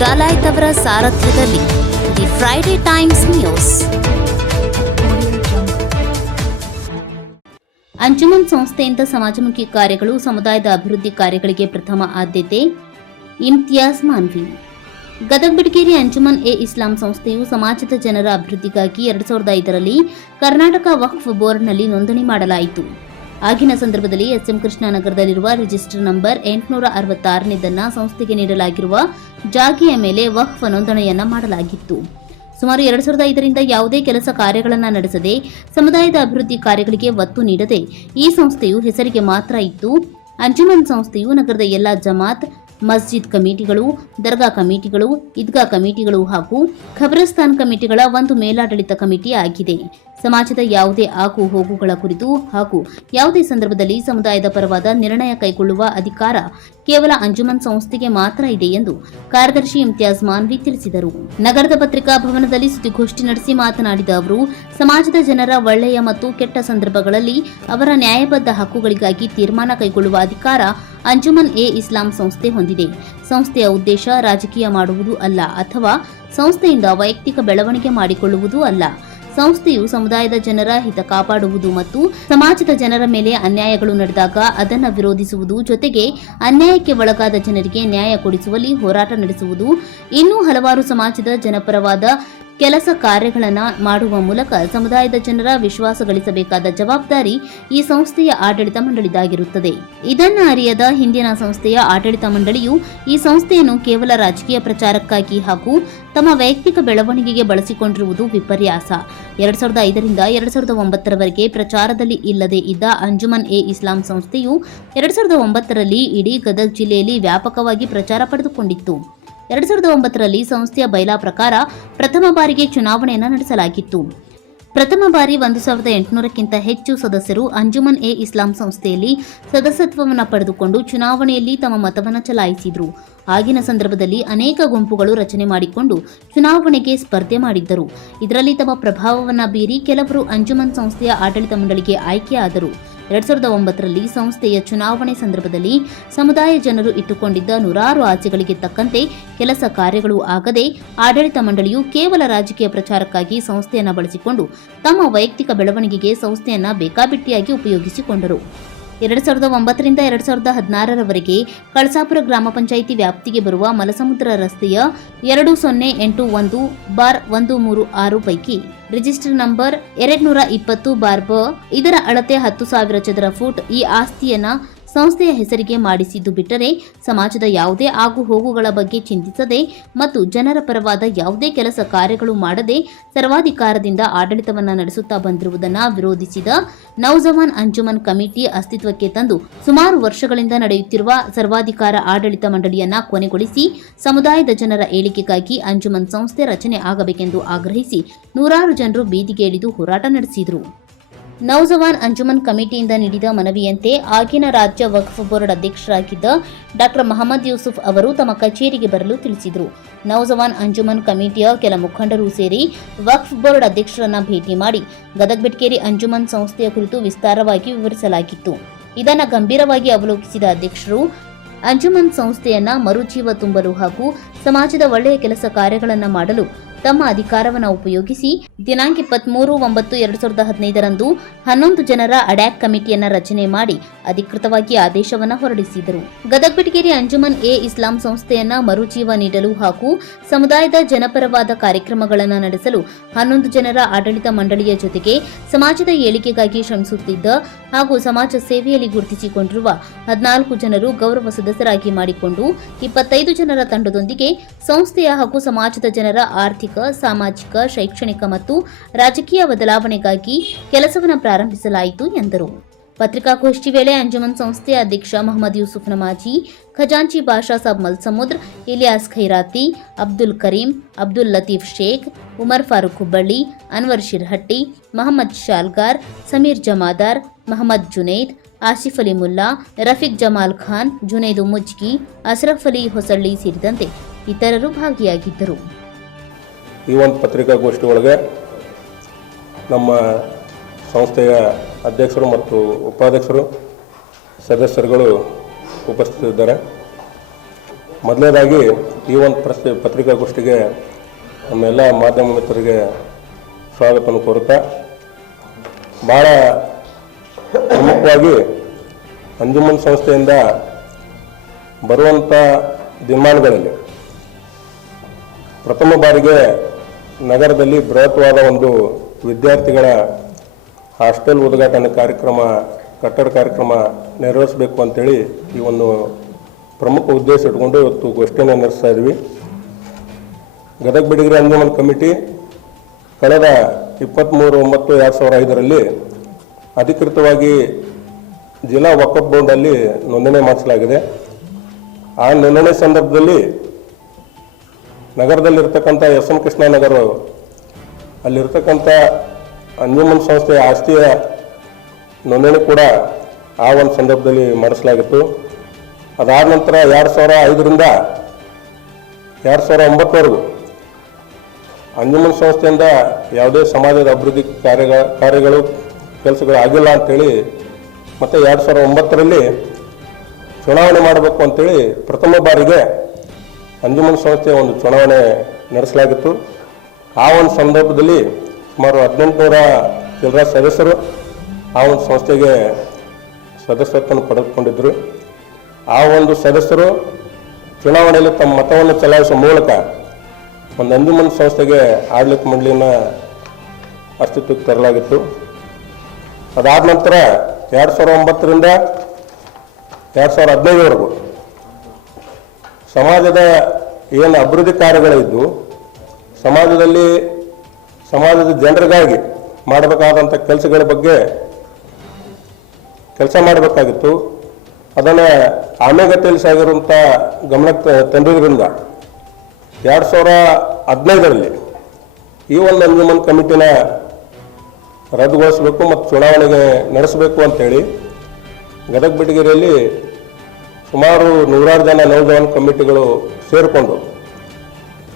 ಡಾಲಾಯ್ತ್ ಅವರ ಸಾರಥ್ಯದಲ್ಲಿ the Friday Times news. Anjuman ಸಂಸ್ಥೆಯಿಂದ ಸಮಾಜಮುಖಿ ಕಾರ್ಯಗಳು, ಸಮುದಾಯದ ಅಭಿವೃದ್ಧಿ ಕಾರ್ಯಗಳಿಗೆ ಪ್ರಥಮ ಆದ್ಯತೆ. ಇಮ್ತಿಯಾಜ್ ಮಾನ್ವಿ. ಗದಗ ಬಿಡಗೇರಿ ಅಂಜುಮನ್ ಎ ಇಸ್ಲಾಂ ಸಂಸ್ಥೆಯು ಸಮಾಜದ ಜನರ ಅಭಿವೃದ್ಧಿಗಾಗಿ 2005ರಲ್ಲಿ ಕರ್ನಾಟಕ ವಕ್ಫ್ ಬೋರ್ಡ್ನಲ್ಲಿ ನೋಂದಣಿ ಮಾಡಲಾಯಿತು. ಆಗಿನ ಸಂದರ್ಭದಲ್ಲಿ ಎಸ್ಎಂ ಕೃಷ್ಣನಗರದಲ್ಲಿರುವ ರಿಜಿಸ್ಟರ್ ನಂಬರ್ 866 ಸಂಸ್ಥೆಗೆ ನೀಡಲಾಗಿರುವ ಜಾಗೆಯ ಮೇಲೆ ವಕ್ಫ್ ನೋಂದಣಿಯನ್ನ ಮಾಡಲಾಗಿತ್ತು. ಸುಮಾರು 2005ರಿಂದ ಯಾವುದೇ ಕೆಲಸ ಕಾರ್ಯಗಳನ್ನು ನಡೆಸದೆ, ಸಮುದಾಯದ ಅಭಿವೃದ್ಧಿ ಕಾರ್ಯಗಳಿಗೆ ಒತ್ತು ನೀಡದೆ ಈ ಸಂಸ್ಥೆಯು ಹೆಸರಿಗೆ ಮಾತ್ರ ಇತ್ತು. ಅಂಜುಮನ್ ಸಂಸ್ಥೆಯು ನಗರದ ಎಲ್ಲಾ ಜಮಾತ್, ಮಸ್ಜಿದ್ ಕಮಿಟಿಗಳು, ದರ್ಗಾ ಕಮಿಟಿಗಳು, ಈದ್ಗಾ ಕಮಿಟಿಗಳು ಹಾಗೂ ಖಬ್ರಸ್ತಾನ್ ಕಮಿಟಿಗಳ ಒಂದು ಮೇಲಾಡಳಿತ ಕಮಿಟಿ ಆಗಿದೆ. ಸಮಾಜದ ಯಾವುದೇ ಆಗು ಹೋಗುಗಳ ಕುರಿತು ಹಾಗೂ ಯಾವುದೇ ಸಂದರ್ಭದಲ್ಲಿ ಸಮುದಾಯದ ಪರವಾದ ನಿರ್ಣಯ ಕೈಗೊಳ್ಳುವ ಅಧಿಕಾರ ಕೇವಲ ಅಂಜುಮನ್ ಸಂಸ್ಥೆಗೆ ಮಾತ್ರ ಇದೆ ಎಂದು ಕಾರ್ಯದರ್ಶಿ ಇಮ್ತಿಯಾಜ್ ಮಾನ್ವಿ ತಿಳಿಸಿದರು. ನಗರದ ಪತ್ರಿಕಾ ಭವನದಲ್ಲಿ ಸುದ್ದಿಗೋಷ್ಠಿ ನಡೆಸಿ ಮಾತನಾಡಿದ ಅವರು, ಸಮಾಜದ ಜನರ ಒಳ್ಳೆಯ ಮತ್ತು ಕೆಟ್ಟ ಸಂದರ್ಭಗಳಲ್ಲಿ ಅವರ ನ್ಯಾಯಬದ್ಧ ಹಕ್ಕುಗಳಿಗಾಗಿ ತೀರ್ಮಾನ ಕೈಗೊಳ್ಳುವ ಅಧಿಕಾರ ಅಂಜುಮನ್ ಎ ಇಸ್ಲಾಂ ಸಂಸ್ಥೆ ಹೊಂದಿದೆ. ಸಂಸ್ಥೆಯ ಉದ್ದೇಶ ರಾಜಕೀಯ ಮಾಡುವುದು ಅಲ್ಲ ಅಥವಾ ಸಂಸ್ಥೆಯಿಂದ ವೈಯಕ್ತಿಕ ಬೆಳವಣಿಗೆ ಮಾಡಿಕೊಳ್ಳುವುದೂ ಅಲ್ಲ. ಸಂಸ್ಥೆಯು ಸಮುದಾಯದ ಜನರ ಹಿತ ಕಾಪಾಡುವುದು ಮತ್ತು ಸಮಾಜದ ಜನರ ಮೇಲೆ ಅನ್ಯಾಯಗಳು ನಡೆದಾಗ ಅದನ್ನು ವಿರೋಧಿಸುವುದು, ಜೊತೆಗೆ ಅನ್ಯಾಯಕ್ಕೆ ಒಳಗಾದ ಜನರಿಗೆ ನ್ಯಾಯ ಕೊಡಿಸುವಲ್ಲಿ ಹೋರಾಟ ನಡೆಸುವುದು, ಇನ್ನೂ ಹಲವಾರು ಸಮಾಜದ ಜನಪರವಾದ ಕೆಲಸ ಕಾರ್ಯಗಳನ್ನು ಮಾಡುವ ಮೂಲಕ ಸಮುದಾಯದ ಜನರ ವಿಶ್ವಾಸ ಗಳಿಸಬೇಕಾದ ಜವಾಬ್ದಾರಿ ಈ ಸಂಸ್ಥೆಯ ಆಡಳಿತ ಮಂಡಳಿದಾಗಿರುತ್ತದೆ. ಇದನ್ನು ಅರಿಯದ ಹಿಂದಿನ ಸಂಸ್ಥೆಯ ಆಡಳಿತ ಮಂಡಳಿಯು ಈ ಸಂಸ್ಥೆಯನ್ನು ಕೇವಲ ರಾಜಕೀಯ ಪ್ರಚಾರಕ್ಕಾಗಿ ಹಾಗೂ ತಮ್ಮ ವೈಯಕ್ತಿಕ ಬೆಳವಣಿಗೆಗೆ ಬಳಸಿಕೊಂಡಿರುವುದು ವಿಪರ್ಯಾಸ. 2005ರಿಂದ 2009ರವರೆಗೆ ಪ್ರಚಾರದಲ್ಲಿ ಇಲ್ಲದೆ ಇದ್ದ ಅಂಜುಮನ್ ಎ ಇಸ್ಲಾಂ ಸಂಸ್ಥೆಯು 2009ರಲ್ಲಿ ಇಡೀ ಗದಗ ಜಿಲ್ಲೆಯಲ್ಲಿ ವ್ಯಾಪಕವಾಗಿ ಪ್ರಚಾರ ಪಡೆದುಕೊಂಡಿತ್ತು. 2009ರಲ್ಲಿ ಸಂಸ್ಥೆಯ ಬೈಲಾ ಪ್ರಕಾರ ಪ್ರಥಮ ಬಾರಿಗೆ ಚುನಾವಣೆಯನ್ನು ನಡೆಸಲಾಗಿತ್ತು. ಪ್ರಥಮ ಬಾರಿ 1800ಕ್ಕಿಂತ ಹೆಚ್ಚು ಸದಸ್ಯರು ಅಂಜುಮನ್ ಎ ಇಸ್ಲಾಂ ಸಂಸ್ಥೆಯಲ್ಲಿ ಸದಸ್ಯತ್ವವನ್ನು ಪಡೆದುಕೊಂಡು ಚುನಾವಣೆಯಲ್ಲಿ ತಮ್ಮ ಮತವನ್ನು ಚಲಾಯಿಸಿದರು. ಆಗಿನ ಸಂದರ್ಭದಲ್ಲಿ ಅನೇಕ ಗುಂಪುಗಳು ರಚನೆ ಮಾಡಿಕೊಂಡು ಚುನಾವಣೆಗೆ ಸ್ಪರ್ಧೆ ಮಾಡಿದ್ದರು. ಇದರಲ್ಲಿ ತಮ್ಮ ಪ್ರಭಾವವನ್ನು ಬೀರಿ ಕೆಲವರು ಅಂಜುಮನ್ ಸಂಸ್ಥೆಯ ಆಡಳಿತ ಮಂಡಳಿಗೆ ಆಯ್ಕೆಯಾದರು. 2009ರಲ್ಲಿ ಸಂಸ್ಥೆಯ ಚುನಾವಣೆ ಸಂದರ್ಭದಲ್ಲಿ ಸಮುದಾಯ ಜನರು ಇಟ್ಟುಕೊಂಡಿದ್ದ ನೂರಾರು ಆಸೆಗಳಿಗೆ ತಕ್ಕಂತೆ ಕೆಲಸ ಕಾರ್ಯಗಳು ಆಗದೆ ಆಡಳಿತ ಮಂಡಳಿಯು ಕೇವಲ ರಾಜಕೀಯ ಪ್ರಚಾರಕ್ಕಾಗಿ ಸಂಸ್ಥೆಯನ್ನು ಬಳಸಿಕೊಂಡು ತಮ್ಮ ವೈಯಕ್ತಿಕ ಬೆಳವಣಿಗೆಗೆ ಸಂಸ್ಥೆಯನ್ನು ಬೇಕಾಬಿಟ್ಟಿಯಾಗಿ ಉಪಯೋಗಿಸಿಕೊಂಡರು. 2009ರಿಂದ 2016ರವರೆಗೆ ಕಳಸಾಪುರ ಗ್ರಾಮ ಪಂಚಾಯಿತಿ ವ್ಯಾಪ್ತಿಗೆ ಬರುವ ಮಲಸಮುದ್ರ ರಸ್ತೆಯ 2081/136 ಪೈಕಿ ರಿಜಿಸ್ಟರ್ ನಂಬರ್ 220/ಬ ಇದರ ಅಳತೆ 10,000 ಚದರ ಫೂಟ್ ಈ ಆಸ್ತಿಯನ್ನ ಸಂಸ್ಥೆಯ ಹೆಸರಿಗೆ ಮಾಡಿಸಿದ್ದು ಬಿಟ್ಟರೆ ಸಮಾಜದ ಯಾವುದೇ ಆಗು ಹೋಗುಗಳ ಬಗ್ಗೆ ಚಿಂತಿಸದೆ ಮತ್ತು ಜನರ ಪರವಾದ ಯಾವುದೇ ಕೆಲಸ ಕಾರ್ಯಗಳು ಮಾಡದೆ ಸರ್ವಾಧಿಕಾರದಿಂದ ಆಡಳಿತವನ್ನು ನಡೆಸುತ್ತಾ ಬಂದಿರುವುದನ್ನು ವಿರೋಧಿಸಿದ ನೌಜವಾನ್ ಅಂಜುಮನ್ ಕಮಿಟಿ ಅಸ್ತಿತ್ವಕ್ಕೆ ತಂದು ಸುಮಾರು ವರ್ಷಗಳಿಂದ ನಡೆಯುತ್ತಿರುವ ಸರ್ವಾಧಿಕಾರ ಆಡಳಿತ ಮಂಡಳಿಯನ್ನ ಕೊನೆಗೊಳಿಸಿ ಸಮುದಾಯದ ಜನರ ಏಳಿಗೆಗಾಗಿ ಅಂಜುಮನ್ ಸಂಸ್ಥೆ ರಚನೆ ಆಗಬೇಕೆಂದು ಆಗ್ರಹಿಸಿ ನೂರಾರು ಜನರು ಬೀದಿಗೆ ಇಳಿದು ಹೋರಾಟ ನಡೆಸಿದರು. ನೌಜವಾನ್ ಅಂಜುಮನ್ ಕಮಿಟಿಯಿಂದ ನೀಡಿದ ಮನವಿಯಂತೆ ಆಗಿನ ರಾಜ್ಯ ವಕ್ಫ್ ಬೋರ್ಡ್ ಅಧ್ಯಕ್ಷರಾಗಿದ್ದ ಡಾ ಮಹಮ್ಮದ್ ಯೂಸುಫ್ ಅವರು ತಮ್ಮ ಕಚೇರಿಗೆ ಬರಲು ತಿಳಿಸಿದರು. ನೌಜವಾನ್ ಅಂಜುಮನ್ ಕಮಿಟಿಯ ಕೆಲ ಮುಖಂಡರು ಸೇರಿ ವಕ್ಫ್ ಬೋರ್ಡ್ ಅಧ್ಯಕ್ಷರನ್ನ ಭೇಟಿ ಮಾಡಿ ಗದಗ ಬಿಡಗೇರಿ ಅಂಜುಮನ್ ಸಂಸ್ಥೆಯ ಕುರಿತು ವಿಸ್ತಾರವಾಗಿ ವಿವರಿಸಲಾಗಿತ್ತು. ಇದನ್ನು ಗಂಭೀರವಾಗಿ ಅವಲೋಕಿಸಿದ ಅಧ್ಯಕ್ಷರು ಅಂಜುಮನ್ ಸಂಸ್ಥೆಯನ್ನ ಮರುಜೀವ ತುಂಬಲು ಹಾಗೂ ಸಮಾಜದ ಒಳ್ಳೆಯ ಕೆಲಸ ಕಾರ್ಯಗಳನ್ನು ಮಾಡಲು ತಮ್ಮ ಅಧಿಕಾರವನ್ನು ಉಪಯೋಗಿಸಿ ದಿನಾಂಕ 23/9/2015ರಂದು 11 ಜನರ ಅಡ್ಯಾಕ್ ಕಮಿಟಿಯನ್ನ ರಚನೆ ಮಾಡಿ ಅಧಿಕೃತವಾಗಿ ಆದೇಶವನ್ನು ಹೊರಡಿಸಿದರು. ಗದಗ ಬಿಡಗೇರಿ ಅಂಜುಮನ್ ಎ ಇಸ್ಲಾಂ ಸಂಸ್ಥೆಯನ್ನ ಮರುಜೀವ ನೀಡಲು ಹಾಗೂ ಸಮುದಾಯದ ಜನಪರವಾದ ಕಾರ್ಯಕ್ರಮಗಳನ್ನು ನಡೆಸಲು 11 ಜನರ ಆಡಳಿತ ಮಂಡಳಿಯ ಜೊತೆಗೆ ಸಮಾಜದ ಏಳಿಗೆಗಾಗಿ ಶ್ರಮಿಸುತ್ತಿದ್ದ ಹಾಗೂ ಸಮಾಜ ಸೇವೆಯಲ್ಲಿ ಗುರುತಿಸಿಕೊಂಡಿರುವ 14 ಜನರು ಗೌರವ ಸದಸ್ಯರಾಗಿ ಮಾಡಿಕೊಂಡು 25 ಜನರ ತಂಡದೊಂದಿಗೆ ಸಂಸ್ಥೆಯ ಹಾಗೂ ಸಮಾಜದ ಜನರ ಆರ್ಥಿಕ, ಸಾಮಾಜಿಕ, ಶೈಕ್ಷಣಿಕ ಮತ್ತು ರಾಜಕೀಯ ಬದಲಾವಣೆಗಾಗಿ ಕೆಲಸವನ್ನು ಪ್ರಾರಂಭಿಸಲಾಯಿತು ಎಂದರು. ಪತ್ರಿಕಾಗೋಷ್ಠಿ ವೇಳೆ ಅಂಜುಮನ್ ಸಂಸ್ಥೆಯ ಅಧ್ಯಕ್ಷ ಮೊಹಮ್ಮದ್ ಯೂಸುಫ್ ನಮಾಜಿ, ಖಜಾಂಚಿ ಬಾಷಾ ಸಾಬ್ ಮಲ್ಸಮುದ್ರ, ಇಲಿಯಾಸ್ ಖೈರಾತಿ, ಅಬ್ದುಲ್ ಕರೀಂ, ಅಬ್ದುಲ್ ಲತೀಫ್ ಶೇಖ್, ಉಮರ್ ಫಾರೂಕ್ ಹುಬ್ಬಳ್ಳಿ, ಅನ್ವರ್ ಶಿರ್ಹಟ್ಟಿ, ಮಹಮ್ಮದ್ ಶಾಲ್ಗಾರ್, ಸಮೀರ್ ಜಮಾದಾರ್, ಮಹಮ್ಮದ್ ಜುನೈದ್, ಆಸಿಫ್ ಅಲಿ ಮುಲ್ಲಾ, ರಫೀಕ್ ಜಮಾಲ್ ಖಾನ್, ಜುನೈದ್ ಮುಜ್ಗಿ, ಅಸ್ರಫ್ ಅಲಿ ಹೊಸಳ್ಳಿ ಸೇರಿದಂತೆ ಇತರರು ಭಾಗಿಯಾಗಿದ್ದರು. ಈ ಒಂದು ಪತ್ರಿಕಾಗೋಷ್ಠಿ ಒಳಗೆ ನಮ್ಮ ಸಂಸ್ಥೆಯ ಅಧ್ಯಕ್ಷರು ಮತ್ತು ಉಪಾಧ್ಯಕ್ಷರು ಸದಸ್ಯರುಗಳು ಉಪಸ್ಥಿತರಿದ್ದಾರೆ. ಮೊದಲನೇದಾಗಿ ಈ ಒಂದು ಪತ್ರಿಕಾಗೋಷ್ಠಿಗೆ ನಮ್ಮೆಲ್ಲ ಮಾಧ್ಯಮ ಮಿತ್ರರಿಗೆ ಸ್ವಾಗತವನ್ನು ಕೋರುತ್ತಾ, ಭಾಳ ಪ್ರಮುಖವಾಗಿ ಅಂಜುಮನ್ ಸಂಸ್ಥೆಯಿಂದ ಬರುವಂಥ ದಿನಮಾನಗಳಲ್ಲಿ ಪ್ರಥಮ ಬಾರಿಗೆ ನಗರದಲ್ಲಿ ಬೃಹತ್ವಾದ ಒಂದು ವಿದ್ಯಾರ್ಥಿಗಳ ಹಾಸ್ಟೆಲ್ ಉದ್ಘಾಟನೆ ಕಾರ್ಯಕ್ರಮ, ಕಟ್ಟಡ ಕಾರ್ಯಕ್ರಮ ನೆರವೇರಿಸಬೇಕು ಅಂತೇಳಿ ಈ ಒಂದು ಪ್ರಮುಖ ಉದ್ದೇಶ ಇಟ್ಕೊಂಡು ಇವತ್ತು ಗೋಷ್ಠಿಯನ್ನು ನಡೆಸ್ತಾ ಇದ್ವಿ. ಗದಗ ಬಿಡಗಿರಿ ಅಂಜುಮನ್ ಕಮಿಟಿ ಕಳೆದ 23/9/2005 ಅಧಿಕೃತವಾಗಿ ಜಿಲ್ಲಾ ವಕ್ಫ್ ಬೋರ್ಡಲ್ಲಿ ನೋಂದಣಿ ಮಾಡಿಸಲಾಗಿದೆ. ಆ ನೋಂದಣಿ ಸಂದರ್ಭದಲ್ಲಿ ನಗರದಲ್ಲಿರ್ತಕ್ಕಂಥ ಎಸ್ ಎಂ ಕೃಷ್ಣ ನಗರ ಅಲ್ಲಿರ್ತಕ್ಕಂಥ ಅಂಜುಮನ್ ಸಂಸ್ಥೆಯ ಆಸ್ತಿಯ ನೋಂದಣಿ ಕೂಡ ಆ ಒಂದು ಸಂದರ್ಭದಲ್ಲಿ ಮಾಡಿಸಲಾಗಿತ್ತು. ಅದಾದ ನಂತರ 2005ರಿಂದ 2009ವರೆಗೂ ಅಂಜುಮನ್ ಸಂಸ್ಥೆಯಿಂದ ಯಾವುದೇ ಸಮಾಜದ ಅಭಿವೃದ್ಧಿ ಕಾರ್ಯಗಳು ಕೆಲಸಗಳು ಆಗಿಲ್ಲ ಅಂಥೇಳಿ ಮತ್ತು 2009ರಲ್ಲಿ ಚುನಾವಣೆ ಮಾಡಬೇಕು ಅಂತೇಳಿ ಪ್ರಥಮ ಬಾರಿಗೆ ಅಂಜುಮನ್ ಸಂಸ್ಥೆಯ ಒಂದು ಚುನಾವಣೆ ನಡೆಸಲಾಗಿತ್ತು. ಆ ಒಂದು ಸಂದರ್ಭದಲ್ಲಿ ಸುಮಾರು 1800 ಚಿಲ್ಲರ ಸದಸ್ಯರು ಆ ಒಂದು ಸಂಸ್ಥೆಗೆ ಸದಸ್ಯತ್ವವನ್ನು ಪಡೆದುಕೊಂಡಿದ್ದರು. ಆ ಒಂದು ಸದಸ್ಯರು ಚುನಾವಣೆಯಲ್ಲಿ ತಮ್ಮ ಮತವನ್ನು ಚಲಾಯಿಸುವ ಮೂಲಕ ಒಂದು ಅಂಜುಮನ್ ಸಂಸ್ಥೆಗೆ ಆಡಳಿತ ಮಂಡಳಿಯನ್ನು ಅಸ್ತಿತ್ವಕ್ಕೆ ತರಲಾಗಿತ್ತು. ಅದಾದ ನಂತರ 2009ರಿಂದ 2015ವರೆಗೂ ಸಮಾಜದ ಏನು ಅಭಿವೃದ್ಧಿ ಕಾರ್ಯಗಳಿದ್ದು ಸಮಾಜದ ಜನರಿಗಾಗಿ ಮಾಡಬೇಕಾದಂಥ ಕೆಲಸಗಳ ಬಗ್ಗೆ ಕೆಲಸ ಮಾಡಬೇಕಾಗಿತ್ತು. ಅದನ್ನು ಆಮೆಗತಿಯಲ್ಲಿ ಸಾಗಿರುವಂಥ ಗಮನಕ್ಕೆ ತಂದಿದ್ದರಿಂದ 2015ರಲ್ಲಿ ಈ ಒಂದು ಅಂಜುಮನ್ ಕಮಿಟಿನ ರದ್ದುಗೊಳಿಸಬೇಕು ಮತ್ತು ಚುನಾವಣೆಗೆ ನಡೆಸಬೇಕು ಅಂತೇಳಿ ಗದಗ ಬಿಡಗಿರಿಯಲ್ಲಿ ಸುಮಾರು 100 ಜನ ನೌಜವಾನ್ ಕಮಿಟಿಗಳು ಸೇರಿಕೊಂಡು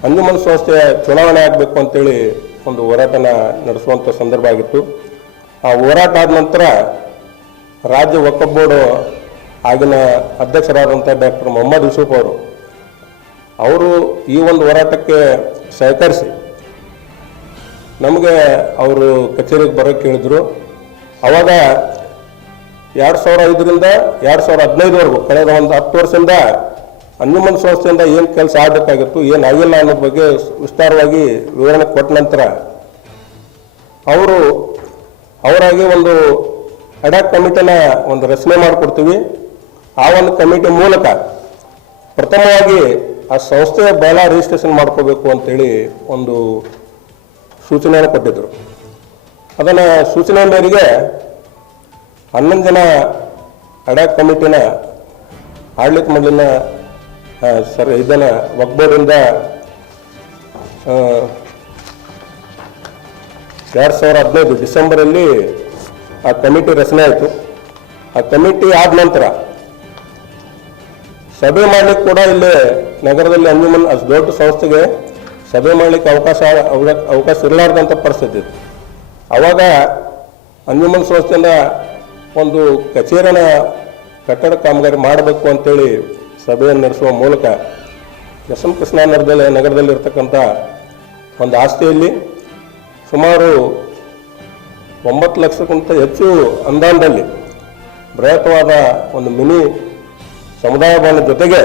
ಅಂಜುಮನ್ ಸಂಸ್ಥೆಯ ಚುನಾವಣೆ ಆಗಬೇಕು ಅಂತೇಳಿ ಒಂದು ಹೋರಾಟನ ನಡೆಸುವಂಥ ಸಂದರ್ಭ ಆಗಿತ್ತು. ಆ ಹೋರಾಟ ಆದ ನಂತರ ರಾಜ್ಯ ವಕ್ಫ್ ಬೋರ್ಡು ಆಗಿನ ಅಧ್ಯಕ್ಷರಾದಂಥ ಡಾಕ್ಟರ್ ಮೊಹಮ್ಮದ್ ಯೂಸುಫ್ ಅವರು ಈ ಒಂದು ಹೋರಾಟಕ್ಕೆ ಸಹಕರಿಸಿ ನಮಗೆ ಅವರು ಕಚೇರಿಗೆ ಬರೋಕ್ಕೆ ಹೇಳಿದರು. ಆವಾಗ 2005ರಿಂದ 2015ವರೆಗೂ ಕಳೆದ ಒಂದು 10 ವರ್ಷದಿಂದ ಅಂಜುಮನ್ ಸಂಸ್ಥೆಯಿಂದ ಏನು ಕೆಲಸ ಆಗಬೇಕಾಗಿತ್ತು, ಏನಾಗಿಲ್ಲ ಅನ್ನೋದ್ರ ಬಗ್ಗೆ ವಿಸ್ತಾರವಾಗಿ ವಿವರಣೆ ಕೊಟ್ಟ ನಂತರ ಅವರಾಗಿ ಒಂದು ಅಡಾಕ್ ಕಮಿಟಿನ ಒಂದು ರಚನೆ ಮಾಡಿಕೊಡ್ತೀವಿ. ಆ ಒಂದು ಕಮಿಟಿ ಮೂಲಕ ಪ್ರಥಮವಾಗಿ ಆ ಸಂಸ್ಥೆಯ ಬೇಡ ರಿಜಿಸ್ಟ್ರೇಷನ್ ಮಾಡ್ಕೋಬೇಕು ಅಂತೇಳಿ ಒಂದು ಸೂಚನೆಯನ್ನು ಕೊಟ್ಟಿದ್ದರು. ಅದನ್ನು ಸೂಚನೆ ಮೇರೆಗೆ 11 ಜನ ಅಡಾಕ್ ಕಮಿಟಿನ ಆಡಳಿತ ಮಂಡಳಿನ ಇದನ್ನು ವಕ್ಫ್ ಬೋರ್ಡಿಂದ 2015 ಡಿಸೆಂಬರಲ್ಲಿ ಆ ಕಮಿಟಿ ರಚನೆ ಆಯಿತು. ಆ ಕಮಿಟಿ ಆದ ನಂತರ ಸಭೆ ಮಾಡಲಿಕ್ಕೆ ಕೂಡ ಇಲ್ಲಿ ನಗರದಲ್ಲಿ ಅಂಜುಮನ್ ಅಷ್ಟು ದೊಡ್ಡ ಸಂಸ್ಥೆಗೆ ಸಭೆ ಮಾಡಲಿಕ್ಕೆ ಅವಕಾಶ ಇರಲಾರ್ದಂಥ ಪರಿಸ್ಥಿತಿ ಇತ್ತು. ಆವಾಗ ಅಂಜುಮನ್ ಸಂಸ್ಥೆಯಿಂದ ಒಂದು ಕಚೇರಿನ ಕಟ್ಟಡ ಕಾಮಗಾರಿ ಮಾಡಬೇಕು ಅಂತೇಳಿ ಸಭೆಯನ್ನು ನಡೆಸುವ ಮೂಲಕ ಎಸ್ ಎಂ ಕೃಷ್ಣ ನಗರದಲ್ಲಿರ್ತಕ್ಕಂಥ ಒಂದು ಆಸ್ತಿಯಲ್ಲಿ ಸುಮಾರು 9 ಲಕ್ಷಕ್ಕಿಂತ ಹೆಚ್ಚು ಅನುದಾನದಲ್ಲಿ ಬೃಹತ್ವಾದ ಒಂದು ಮಿನಿ ಸಮುದಾಯ ಭವನ ಜೊತೆಗೆ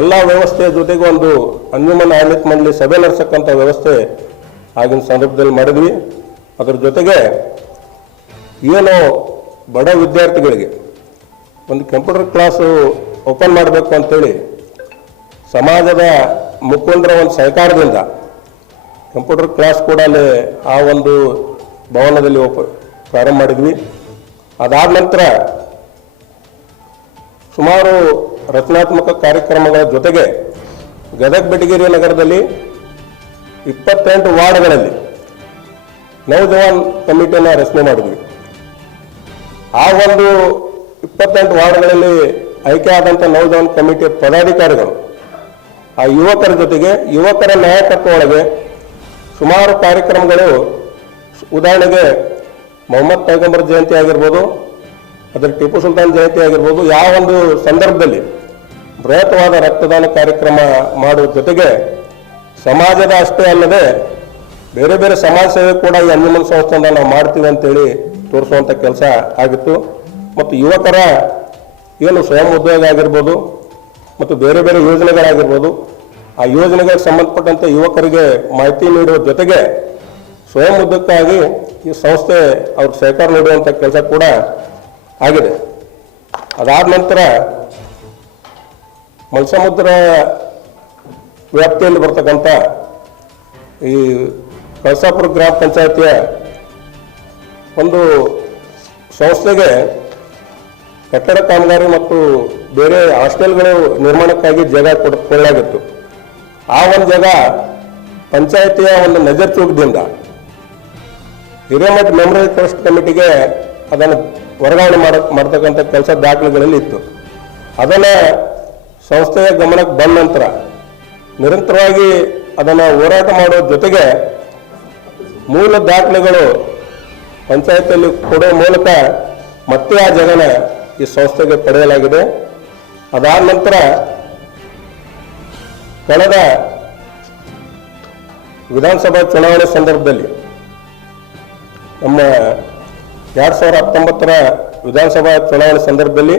ಎಲ್ಲ ವ್ಯವಸ್ಥೆಯ ಜೊತೆಗೆ ಒಂದು ಅಂಜುಮನ್ ಆಡಳಿತ ಮಂಡಳಿ ಸಭೆ ನಡೆಸಕ್ಕಂಥ ವ್ಯವಸ್ಥೆ ಆಗಿನ ಸಂದರ್ಭದಲ್ಲಿ ಮಾಡಿದ್ವಿ. ಅದರ ಜೊತೆಗೆ ಏನು ಬಡ ವಿದ್ಯಾರ್ಥಿಗಳಿಗೆ ಒಂದು ಕಂಪ್ಯೂಟರ್ ಕ್ಲಾಸು ಓಪನ್ ಮಾಡಬೇಕು ಅಂತೇಳಿ ಸಮಾಜದ ಮುಖಂಡರ ಒಂದು ಸಹಕಾರದಿಂದ ಕಂಪ್ಯೂಟರ್ ಕ್ಲಾಸ್ ಕೂಡ ಅಲ್ಲಿ ಆ ಒಂದು ಭವನದಲ್ಲಿ ಪ್ರಾರಂಭ ಮಾಡಿದ್ವಿ. ಅದಾದ ನಂತರ ಸುಮಾರು ರಚನಾತ್ಮಕ ಕಾರ್ಯಕ್ರಮಗಳ ಜೊತೆಗೆ ಗದಗ ಬಿಡಗಿರಿ ನಗರದಲ್ಲಿ 28 ವಾರ್ಡ್ಗಳಲ್ಲಿ ನೌಜವಾನ್ ಕಮಿಟಿಯನ್ನು ರಚನೆ ಮಾಡಿದ್ವಿ. ಆ ಒಂದು 28 ವಾರ್ಡ್ಗಳಲ್ಲಿ ಆಯ್ಕೆ ಆದಂಥ ನೌಜವಾನ್ ಕಮಿಟಿಯ ಪದಾಧಿಕಾರಿಗಳು ಆ ಯುವಕರ ಜೊತೆಗೆ ಯುವಕರ ನಾಯಕತ್ವ ಒಳಗೆ ಸುಮಾರು ಕಾರ್ಯಕ್ರಮಗಳು, ಉದಾಹರಣೆಗೆ ಮೊಹಮ್ಮದ್ ಪೈಗಂಬರ್ ಜಯಂತಿ ಆಗಿರ್ಬೋದು, ಅದರ ಟಿಪ್ಪು ಸುಲ್ತಾನ್ ಜಯಂತಿ ಆಗಿರ್ಬೋದು, ಯಾವ ಒಂದು ಸಂದರ್ಭದಲ್ಲಿ ಬೃಹತ್ವಾದ ರಕ್ತದಾನ ಕಾರ್ಯಕ್ರಮ ಮಾಡುವ ಜೊತೆಗೆ ಸಮಾಜದ ಅಷ್ಟೇ ಅಲ್ಲದೆ ಬೇರೆ ಬೇರೆ ಸಮಾಜ ಸೇವೆ ಕೂಡ ಈ ಅಂಜುಮನ್ ಸಂಸ್ಥೆಯಿಂದ ನಾವು ಮಾಡ್ತೀವಿ ಅಂತೇಳಿ ತೋರಿಸುವಂಥ ಕೆಲಸ ಆಗಿತ್ತು. ಮತ್ತು ಯುವಕರ ಏನು ಸ್ವಯಂ ಉದ್ಯೋಗ ಆಗಿರ್ಬೋದು ಮತ್ತು ಬೇರೆ ಬೇರೆ ಯೋಜನೆಗಳಾಗಿರ್ಬೋದು, ಆ ಯೋಜನೆಗಳಿಗೆ ಸಂಬಂಧಪಟ್ಟಂತೆ ಯುವಕರಿಗೆ ಮಾಹಿತಿ ನೀಡುವ ಜೊತೆಗೆ ಸ್ವಯಂ ಉದ್ಯೋಗಕ್ಕಾಗಿ ಈ ಸಂಸ್ಥೆ ಅವ್ರ ಸಹಕಾರ ನೀಡುವಂಥ ಕೆಲಸ ಕೂಡ ಆಗಿದೆ. ಅದಾದ ನಂತರ ಮಲ್ಸಮುದ್ರ ವ್ಯಾಪ್ತಿಯಲ್ಲಿ ಬರ್ತಕ್ಕಂಥ ಈ ಕಳಸಾಪುರ ಗ್ರಾಮ ಪಂಚಾಯತಿಯ ಒಂದು ಸಂಸ್ಥೆಗೆ ಕಟ್ಟಡ ಕಾಮಗಾರಿ ಮತ್ತು ಬೇರೆ ಹಾಸ್ಟೆಲ್ಗಳು ನಿರ್ಮಾಣಕ್ಕಾಗಿ ಜಾಗ ಕೊಡಲಾಗಿತ್ತು. ಆ ಒಂದು ಜಾಗ ಪಂಚಾಯತಿಯ ಒಂದು ನಜರ್ ಚೌಕದಿಂದ ಹಿರೇಮಠ ಮೆಮೋರಿಯಲ್ ಟ್ರಸ್ಟ್ ಕಮಿಟಿಗೆ ಅದನ್ನು ವರ್ಗಾವಣೆ ಮಾಡ್ತಕ್ಕಂಥ ಕೆಲಸ ದಾಖಲೆಗಳಲ್ಲಿ ಇತ್ತು. ಅದನ್ನು ಸಂಸ್ಥೆಯ ಗಮನಕ್ಕೆ ಬಂದ ನಂತರ ನಿರಂತರವಾಗಿ ಅದನ್ನು ಹೋರಾಟ ಮಾಡುವ ಜೊತೆಗೆ ಮೂಲ ದಾಖಲೆಗಳು ಪಂಚಾಯತಿಯಲ್ಲಿ ಕೊಡುವ ಮೂಲಕ ಮತ್ತೆ ಆ ಜಾಗನ ಈ ಸಂಸ್ಥೆಗೆ ಪಡೆಯಲಾಗಿದೆ. ಅದಾದ ನಂತರ ಕಳೆದ ವಿಧಾನಸಭಾ ಚುನಾವಣೆ ಸಂದರ್ಭದಲ್ಲಿ ನಮ್ಮ 2019ರ ವಿಧಾನಸಭಾ ಚುನಾವಣೆ ಸಂದರ್ಭದಲ್ಲಿ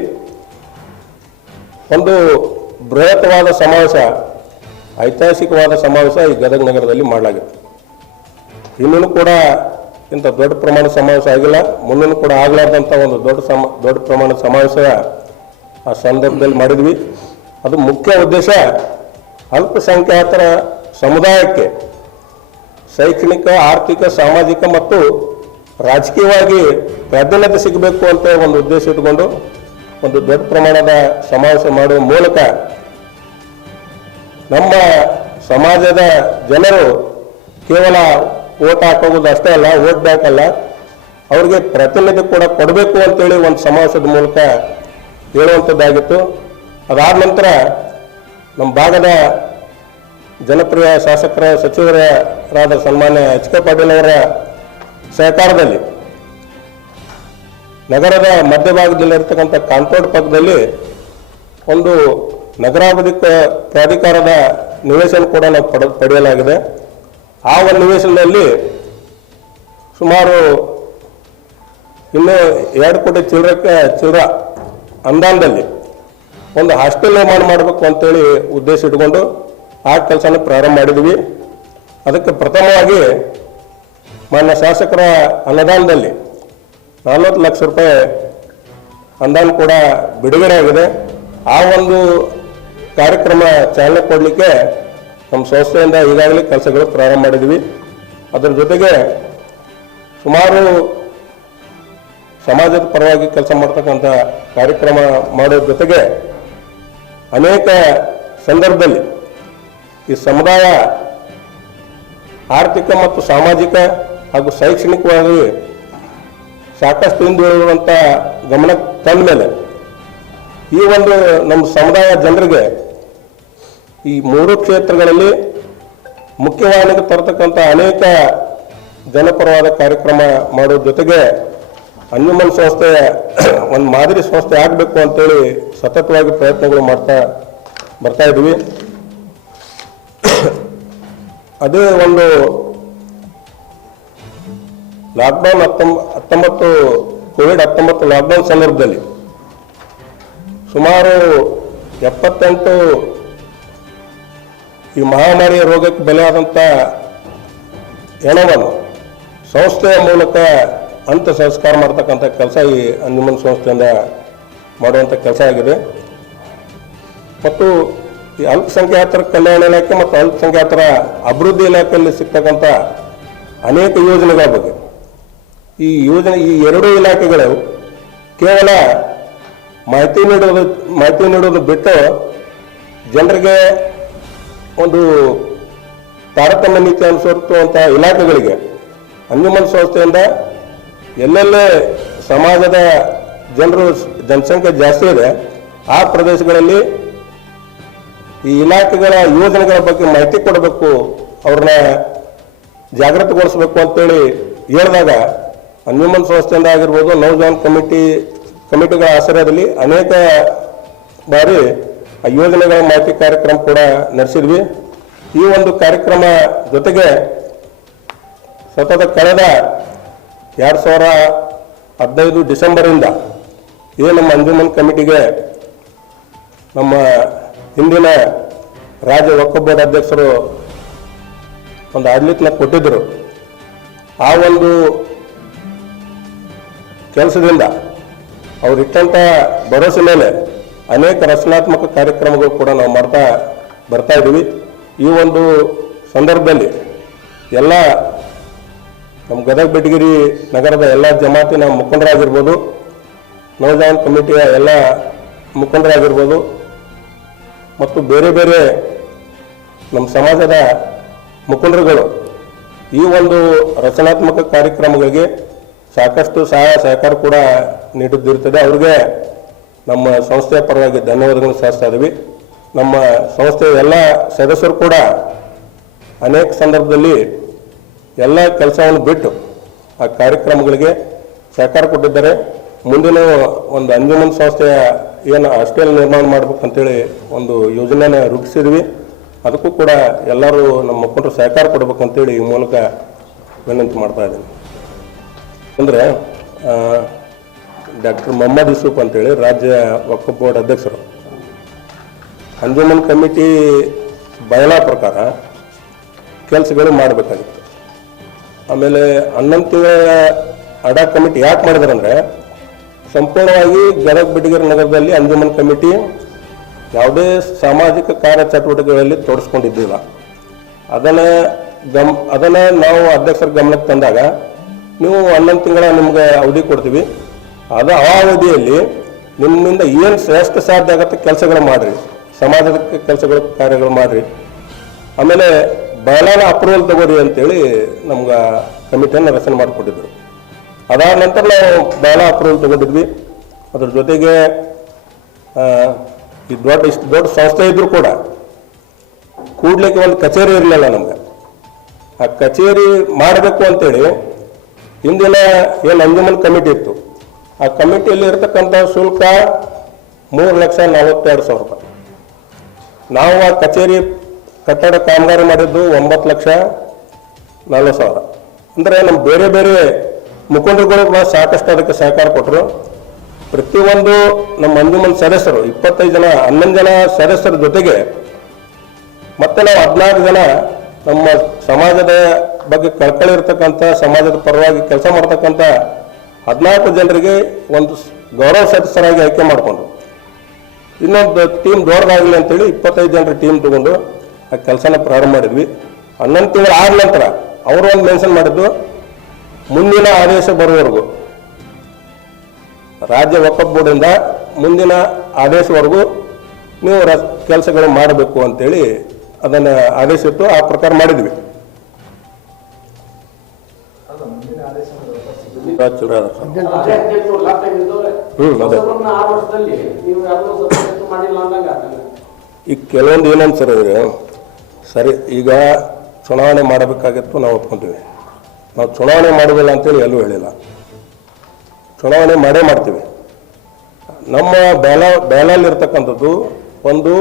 ಒಂದು ಬೃಹತ್ವಾದ ಸಮಾವೇಶ, ಐತಿಹಾಸಿಕವಾದ ಸಮಾವೇಶ ಈ ಗದಗ ನಗರದಲ್ಲಿ ಮಾಡಲಾಗಿತ್ತು. ಇನ್ನೂ ಕೂಡ ಇಂಥ ದೊಡ್ಡ ಪ್ರಮಾಣದ ಸಮಾವೇಶ ಆಗಿಲ್ಲ, ಮುಂದೂ ಕೂಡ ಆಗಲಾರ್ದಂಥ ಒಂದು ದೊಡ್ಡ ಪ್ರಮಾಣದ ಸಮಾವೇಶ ಆ ಸಂದರ್ಭದಲ್ಲಿ ಮಾಡಿದ್ವಿ. ಅದು ಮುಖ್ಯ ಉದ್ದೇಶ ಅಲ್ಪಸಂಖ್ಯಾತರ ಸಮುದಾಯಕ್ಕೆ ಶೈಕ್ಷಣಿಕ, ಆರ್ಥಿಕ, ಸಾಮಾಜಿಕ ಮತ್ತು ರಾಜಕೀಯವಾಗಿ ಪ್ರಾಧಾನ್ಯತೆ ಸಿಗಬೇಕು ಅಂತ ಒಂದು ಉದ್ದೇಶ ಇಟ್ಟುಕೊಂಡು ಒಂದು ದೊಡ್ಡ ಪ್ರಮಾಣದ ಸಮಾವೇಶ ಮಾಡುವ ಮೂಲಕ ನಮ್ಮ ಸಮಾಜದ ಜನರು ಕೇವಲ ಓಟ್ ಹಾಕೋದು ಅಷ್ಟೇ ಅಲ್ಲ, ವೋಟ್ ಬ್ಯಾಂಕ್ ಅಲ್ಲ, ಅವ್ರಿಗೆ ಪ್ರತಿನಿಧಿ ಕೂಡ ಕೊಡಬೇಕು ಅಂತೇಳಿ ಒಂದು ಸಮಾವೇಶದ ಮೂಲಕ ಹೇಳುವಂಥದ್ದಾಗಿತ್ತು. ಅದಾದ ನಂತರ ನಮ್ಮ ಭಾಗದ ಜನಪ್ರಿಯ ಶಾಸಕರ ಸಚಿವರಾದ ಸನ್ಮಾನ್ಯ ಎಚ್ ಕೆ ಪಾಟೀಲ್ ಅವರ ಸಹಕಾರದಲ್ಲಿ ನಗರದ ಮಧ್ಯಭಾಗದಲ್ಲಿರ್ತಕ್ಕಂಥ ಕಾಂತೋಡ್ ಪಕ್ಕದಲ್ಲಿ ಒಂದು ನಗರಾಭಿವೃದ್ಧಿ ಪ್ರಾಧಿಕಾರದ ನಿವೇಶನ ಕೂಡ ನಾವು ಪಡೆಯಲಾಗಿದೆ. ಆ ಒಂದು ನಿವೇಶನದಲ್ಲಿ ಸುಮಾರು ಇನ್ನೂ 2 ಕೋಟಿ ಚಿಲ್ಲರ ಅನುದಾನದಲ್ಲಿ ಒಂದು ಹಾಸ್ಟೆಲ್ ನಿರ್ಮಾಣ ಮಾಡಬೇಕು ಅಂತೇಳಿ ಉದ್ದೇಶ ಇಟ್ಕೊಂಡು ಆ ಕೆಲಸನ ಪ್ರಾರಂಭ ಮಾಡಿದ್ವಿ. ಅದಕ್ಕೆ ಪ್ರಥಮವಾಗಿ ಮಾನ್ಯ ಶಾಸಕರ ಅನುದಾನದಲ್ಲಿ 40 ಲಕ್ಷ ರೂಪಾಯಿ ಅನುದಾನ ಕೂಡ ಬಿಡುಗಡೆ ಆಗಿದೆ. ಆ ಒಂದು ಕಾರ್ಯಕ್ರಮ ಚಾಲನೆ ಕೊಡಲಿಕ್ಕೆ ನಮ್ಮ ಸಂಸ್ಥೆಯಿಂದ ಈಗಾಗಲೇ ಕೆಲಸಗಳು ಪ್ರಾರಂಭ ಮಾಡಿದ್ವಿ. ಅದರ ಜೊತೆಗೆ ಸುಮಾರು ಸಮಾಜದ ಪರವಾಗಿ ಕೆಲಸ ಮಾಡ್ತಕ್ಕಂಥ ಕಾರ್ಯಕ್ರಮ ಮಾಡೋದ್ರ ಜೊತೆಗೆ ಅನೇಕ ಸಂದರ್ಭದಲ್ಲಿ ಈ ಸಮುದಾಯ ಆರ್ಥಿಕ ಮತ್ತು ಸಾಮಾಜಿಕ ಹಾಗೂ ಶೈಕ್ಷಣಿಕವಾಗಿ ಸಾಕಷ್ಟು ಹಿಂದುಳಿರುವಂಥ ಗಮನ ತಂದ ಮೇಲೆ ಈ ಒಂದು ನಮ್ಮ ಸಮುದಾಯ ಜನರಿಗೆ ಈ 3 ಕ್ಷೇತ್ರಗಳಲ್ಲಿ ಮುಖ್ಯವಾಹಿನಿಗೆ ತರತಕ್ಕಂಥ ಅನೇಕ ಜನಪರವಾದ ಕಾರ್ಯಕ್ರಮ ಮಾಡೋ ಜೊತೆಗೆ ಅಂಜುಮನ್ ಸಂಸ್ಥೆ ಒಂದು ಮಾದರಿ ಸಂಸ್ಥೆ ಆಗಬೇಕು ಅಂತೇಳಿ ಸತತವಾಗಿ ಪ್ರಯತ್ನಗಳು ಬರ್ತಾ ಇದ್ವಿ. ಅದೇ ಒಂದು ಲಾಕ್ಡೌನ್ 19 ಲಾಕ್ಡೌನ್ ಸಂದರ್ಭದಲ್ಲಿ ಸುಮಾರು 78 ಈ ಮಹಾಮಾರಿ ರೋಗಕ್ಕೆ ಬಲಿಯಾದಂಥ ಹೆಣವನ್ನು ಸಂಸ್ಥೆಯ ಮೂಲಕ ಅಂತ್ಯ ಸಂಸ್ಕಾರ ಮಾಡ್ತಕ್ಕಂಥ ಕೆಲಸ ಈ ಅಂಜುಮನ್ ಸಂಸ್ಥೆಯಿಂದ ಮಾಡುವಂಥ ಕೆಲಸ ಆಗಿದೆ. ಮತ್ತು ಈ ಅಲ್ಪಸಂಖ್ಯಾತರ ಕಲ್ಯಾಣ ಇಲಾಖೆ ಮತ್ತು ಅಲ್ಪಸಂಖ್ಯಾತರ ಅಭಿವೃದ್ಧಿ ಇಲಾಖೆಯಲ್ಲಿ ಸಿಗ್ತಕ್ಕಂಥ ಅನೇಕ ಯೋಜನೆಗಳ ಬಗ್ಗೆ ಈ 2 ಇಲಾಖೆಗಳು ಕೇವಲ ಮಾಹಿತಿ ನೀಡೋದು ಬಿಟ್ಟು ಜನರಿಗೆ ಒಂದು ತಾರತಮ್ಯ ನೀತಿ ಅನುಸರಿಸುವಂಥ ಇಲಾಖೆಗಳಿಗೆ ಅಂಜುಮನ್ ಸಂಸ್ಥೆಯಿಂದ ಎಲ್ಲೆಲ್ಲೇ ಸಮಾಜದ ಜನಸಂಖ್ಯೆ ಜಾಸ್ತಿ ಇದೆ ಆ ಪ್ರದೇಶಗಳಲ್ಲಿ ಈ ಇಲಾಖೆಗಳ ಯೋಜನೆಗಳ ಬಗ್ಗೆ ಮಾಹಿತಿ ಕೊಡಬೇಕು, ಅವ್ರನ್ನ ಜಾಗೃತಿಗೊಳಿಸಬೇಕು ಅಂತೇಳಿ ಹೇಳಿದಾಗ ಅಂಜುಮನ್ ಸಂಸ್ಥೆಯಿಂದ ಆಗಿರ್ಬೋದು, ನೌಜವಾನ್ ಕಮಿಟಿಗಳ ಆಶ್ರಯದಲ್ಲಿ ಅನೇಕ ಬಾರಿ ಆ ಯೋಜನೆಗಳ ಮಾಹಿತಿ ಕಾರ್ಯಕ್ರಮ ಕೂಡ ನಡೆಸಿದ್ವಿ. ಈ ಒಂದು ಕಾರ್ಯಕ್ರಮ ಜೊತೆಗೆ ಸತತ ಕಳೆದ 2015 ಡಿಸೆಂಬರಿಂದ ಏನು ನಮ್ಮ ಅಂಜುಮನ್ ಕಮಿಟಿಗೆ ನಮ್ಮ ಹಿಂದಿನ ರಾಜ್ಯ ವಕ್ಫ್ ಬೋರ್ಡ್ ಅಧ್ಯಕ್ಷರು ಒಂದು ಆಡಳಿತನ ಕೊಟ್ಟಿದ್ದರು. ಆ ಒಂದು ಕೆಲಸದಿಂದ ಅವರಿಟ್ಟಂಥ ಭರವಸೆ ಮೇಲೆ ಅನೇಕ ರಚನಾತ್ಮಕ ಕಾರ್ಯಕ್ರಮಗಳು ಕೂಡ ನಾವು ಮಾಡ್ತಾ ಬರ್ತಾ ಇದ್ದೀವಿ. ಈ ಒಂದು ಸಂದರ್ಭದಲ್ಲಿ ಎಲ್ಲ ನಮ್ಮ ಗದಗ ಬೆಟಗೇರಿ ನಗರದ ಎಲ್ಲ ಜಮಾತಿನ ಮುಖಂಡರಾಗಿರ್ಬೋದು, ನವಜವಾನ್ ಕಮಿಟಿಯ ಎಲ್ಲ ಮುಖಂಡರಾಗಿರ್ಬೋದು ಮತ್ತು ಬೇರೆ ಬೇರೆ ನಮ್ಮ ಸಮಾಜದ ಮುಖಂಡರುಗಳು ಈ ಒಂದು ರಚನಾತ್ಮಕ ಕಾರ್ಯಕ್ರಮಗಳಿಗೆ ಸಾಕಷ್ಟು ಸಹಾಯ ಸಹಕಾರ ಕೂಡ ನೀಡುತ್ತಿರ್ತದೆ. ಅವ್ರಿಗೆ ನಮ್ಮ ಸಂಸ್ಥೆಯ ಪರವಾಗಿ ಧನ್ಯವಾದಗಳನ್ನು ಸಲ್ಲಿಸ್ತಾ ಇದ್ದೀವಿ. ನಮ್ಮ ಸಂಸ್ಥೆಯ ಎಲ್ಲ ಸದಸ್ಯರು ಕೂಡ ಅನೇಕ ಸಂದರ್ಭದಲ್ಲಿ ಎಲ್ಲ ಕೆಲಸವನ್ನು ಬಿಟ್ಟು ಆ ಕಾರ್ಯಕ್ರಮಗಳಿಗೆ ಸಹಕಾರ ಕೊಟ್ಟಿದ್ದಾರೆ. ಮುಂದಿನ ಒಂದು ಅಂಜುಮನ್ ಸಂಸ್ಥೆಯ ಏನು ಹಾಸ್ಟೆಲ್ ನಿರ್ಮಾಣ ಮಾಡ್ಬೇಕಂತೇಳಿ ಒಂದು ಯೋಜನೆನ ರೂಪಿಸಿದ್ವಿ. ಅದಕ್ಕೂ ಕೂಡ ಎಲ್ಲರೂ ನಮ್ಮ ಮುಖಂಡರು ಸಹಕಾರ ಕೊಡಬೇಕಂತೇಳಿ ಈ ಮೂಲಕ ವಿನಂತಿ ಮಾಡ್ತಾ ಇದ್ದೀನಿ. ಅಂದರೆ ಡಾಕ್ಟರ್ ಮೊಹಮ್ಮದ್ ಯೂಸುಫ್ ಅಂತೇಳಿ ರಾಜ್ಯ ವಕ್ಫ್ ಬೋರ್ಡ್ ಅಧ್ಯಕ್ಷರು, ಅಂಜುಮನ್ ಕಮಿಟಿ ಬಯಲಾ ಪ್ರಕಾರ ಕೆಲಸಗಳು ಮಾಡಬೇಕಾಗಿತ್ತು. ಆಮೇಲೆ 11 ತಿಂಗಳ ಅಡ ಕಮಿಟಿ ಯಾಕೆ ಮಾಡಿದಾರಂದರೆ, ಸಂಪೂರ್ಣವಾಗಿ ಗದಗ ಬೆಟಗೇರಿ ನಗರದಲ್ಲಿ ಅಂಜುಮನ್ ಕಮಿಟಿ ಯಾವುದೇ ಸಾಮಾಜಿಕ ಕಾರ್ಯಚಟುವಟಿಕೆಗಳಲ್ಲಿ ತೊಡಸ್ಕೊಂಡಿದ್ದಿಲ್ಲ. ಅದನ್ನು ನಾವು ಅಧ್ಯಕ್ಷರ ಗಮನಕ್ಕೆ ತಂದಾಗ, ನೀವು 11 ತಿಂಗಳ ನಿಮ್ಗೆ ಅವಧಿ ಕೊಡ್ತೀವಿ, ಆ ಅವಧಿಯಲ್ಲಿ ನಿಮ್ಮಿಂದ ಏನು ಶ್ರೇಷ್ಠ ಸಾಧ್ಯ ಆಗುತ್ತೆ ಕೆಲಸಗಳು ಮಾಡಿರಿ, ಸಮಾಜದ ಕೆಲಸಗಳು ಕಾರ್ಯಗಳು ಮಾಡಿರಿ, ಆಮೇಲೆ ಬಯಲಾನ ಅಪ್ರೂವಲ್ ತಗೋರಿ ಅಂತೇಳಿ ನಮ್ಗೆ ಕಮಿಟಿಯನ್ನು ರಚನೆ ಮಾಡಿಕೊಟ್ಟಿದ್ರು. ಅದಾದ ನಂತರ ನಾವು ಬಯಲಾ ಅಪ್ರೂವಲ್ ತಗೊಂಡಿದ್ವಿ. ಅದ್ರ ಜೊತೆಗೆ ಇಷ್ಟು ದೊಡ್ಡ ಸಂಸ್ಥೆ ಇದ್ರೂ ಕೂಡ ಕೂಡ್ಲಿಕ್ಕೆ ಒಂದು ಕಚೇರಿ ಇರಲಿಲ್ಲ ನಮ್ಗೆ. ಆ ಕಚೇರಿ ಮಾಡಬೇಕು ಅಂತೇಳಿ ಹಿಂದಿನ ಏನು ಅಂಜುಮನ್ ಕಮಿಟಿ ಇತ್ತು, ಆ ಕಮಿಟಿಯಲ್ಲಿ ಇರತಕ್ಕಂಥ ಶುಲ್ಕ 3,42,000 ರೂಪಾಯಿ. ನಾವು ಆ ಕಚೇರಿ ಕಟ್ಟಡ ಕಾಮಗಾರಿ ಮಾಡಿದ್ದು 9,40,000. ಅಂದರೆ ನಮ್ಮ ಬೇರೆ ಬೇರೆ ಮುಖಂಡರುಗಳು ಕೂಡ ಸಾಕಷ್ಟು ಅದಕ್ಕೆ ಸಹಕಾರ ಕೊಟ್ಟರು. ಪ್ರತಿಯೊಂದು ನಮ್ಮ ಅಂಜುಮನ್ ಸದಸ್ಯರು 25 ಜನ 11 ಜನ ಸದಸ್ಯರ ಜೊತೆಗೆ ಮತ್ತೆ ನಾವು 14 ಜನ ನಮ್ಮ ಸಮಾಜದ ಬಗ್ಗೆ ಕಳಕಳಿ ಇರ್ತಕ್ಕಂಥ, ಸಮಾಜದ ಪರವಾಗಿ ಕೆಲಸ ಮಾಡ್ತಕ್ಕಂಥ 14 ಜನರಿಗೆ ಒಂದು ಗೌರವ ಸದಸ್ಯರಾಗಿ ಆಯ್ಕೆ ಮಾಡಿಕೊಂಡು ಇನ್ನೊಂದು ಟೀಮ್ ದೊಡ್ಡದಾಗಲಿ ಅಂತೇಳಿ 25 ಜನರ ಟೀಮ್ ತಗೊಂಡು ಆ ಕೆಲಸನ ಪ್ರಾರಂಭ ಮಾಡಿದ್ವಿ. 11 ತಿಂಗಳು ಆದ ನಂತರ ಅವರು ಒಂದು ಮೆನ್ಷನ್ ಮಾಡಿದ್ದು, ಮುಂದಿನ ಆದೇಶ ಬರುವವರೆಗೂ ರಾಜ್ಯ ವಕ್ಫ್ ಬೋರ್ಡಿಂದ ಮುಂದಿನ ಆದೇಶವರೆಗೂ ನೀವು ಕೆಲಸಗಳು ಮಾಡಬೇಕು ಅಂತೇಳಿ ಅದನ್ನು ಆದೇಶ ಇತ್ತು. ಆ ಪ್ರಕಾರ ಮಾಡಿದ್ವಿ. ಈಗ ಕೆಲವೊಂದು ಏನಂತ ಸರಿ, ಈಗ ಚುನಾವಣೆ ಮಾಡಬೇಕಾಗಿತ್ತು, ನಾವು ಒಪ್ಕೊಂತೀವಿ. ನಾವು ಚುನಾವಣೆ ಮಾಡೋದಿಲ್ಲ ಅಂತೇಳಿ ಎಲ್ಲೂ ಹೇಳಿಲ್ಲ, ಚುನಾವಣೆ ಮಾಡೇ ಮಾಡ್ತೀವಿ. ನಮ್ಮ ಬ್ಯಾಲಲ್ಲಿರ್ತಕ್ಕಂಥದ್ದು ಒಂದು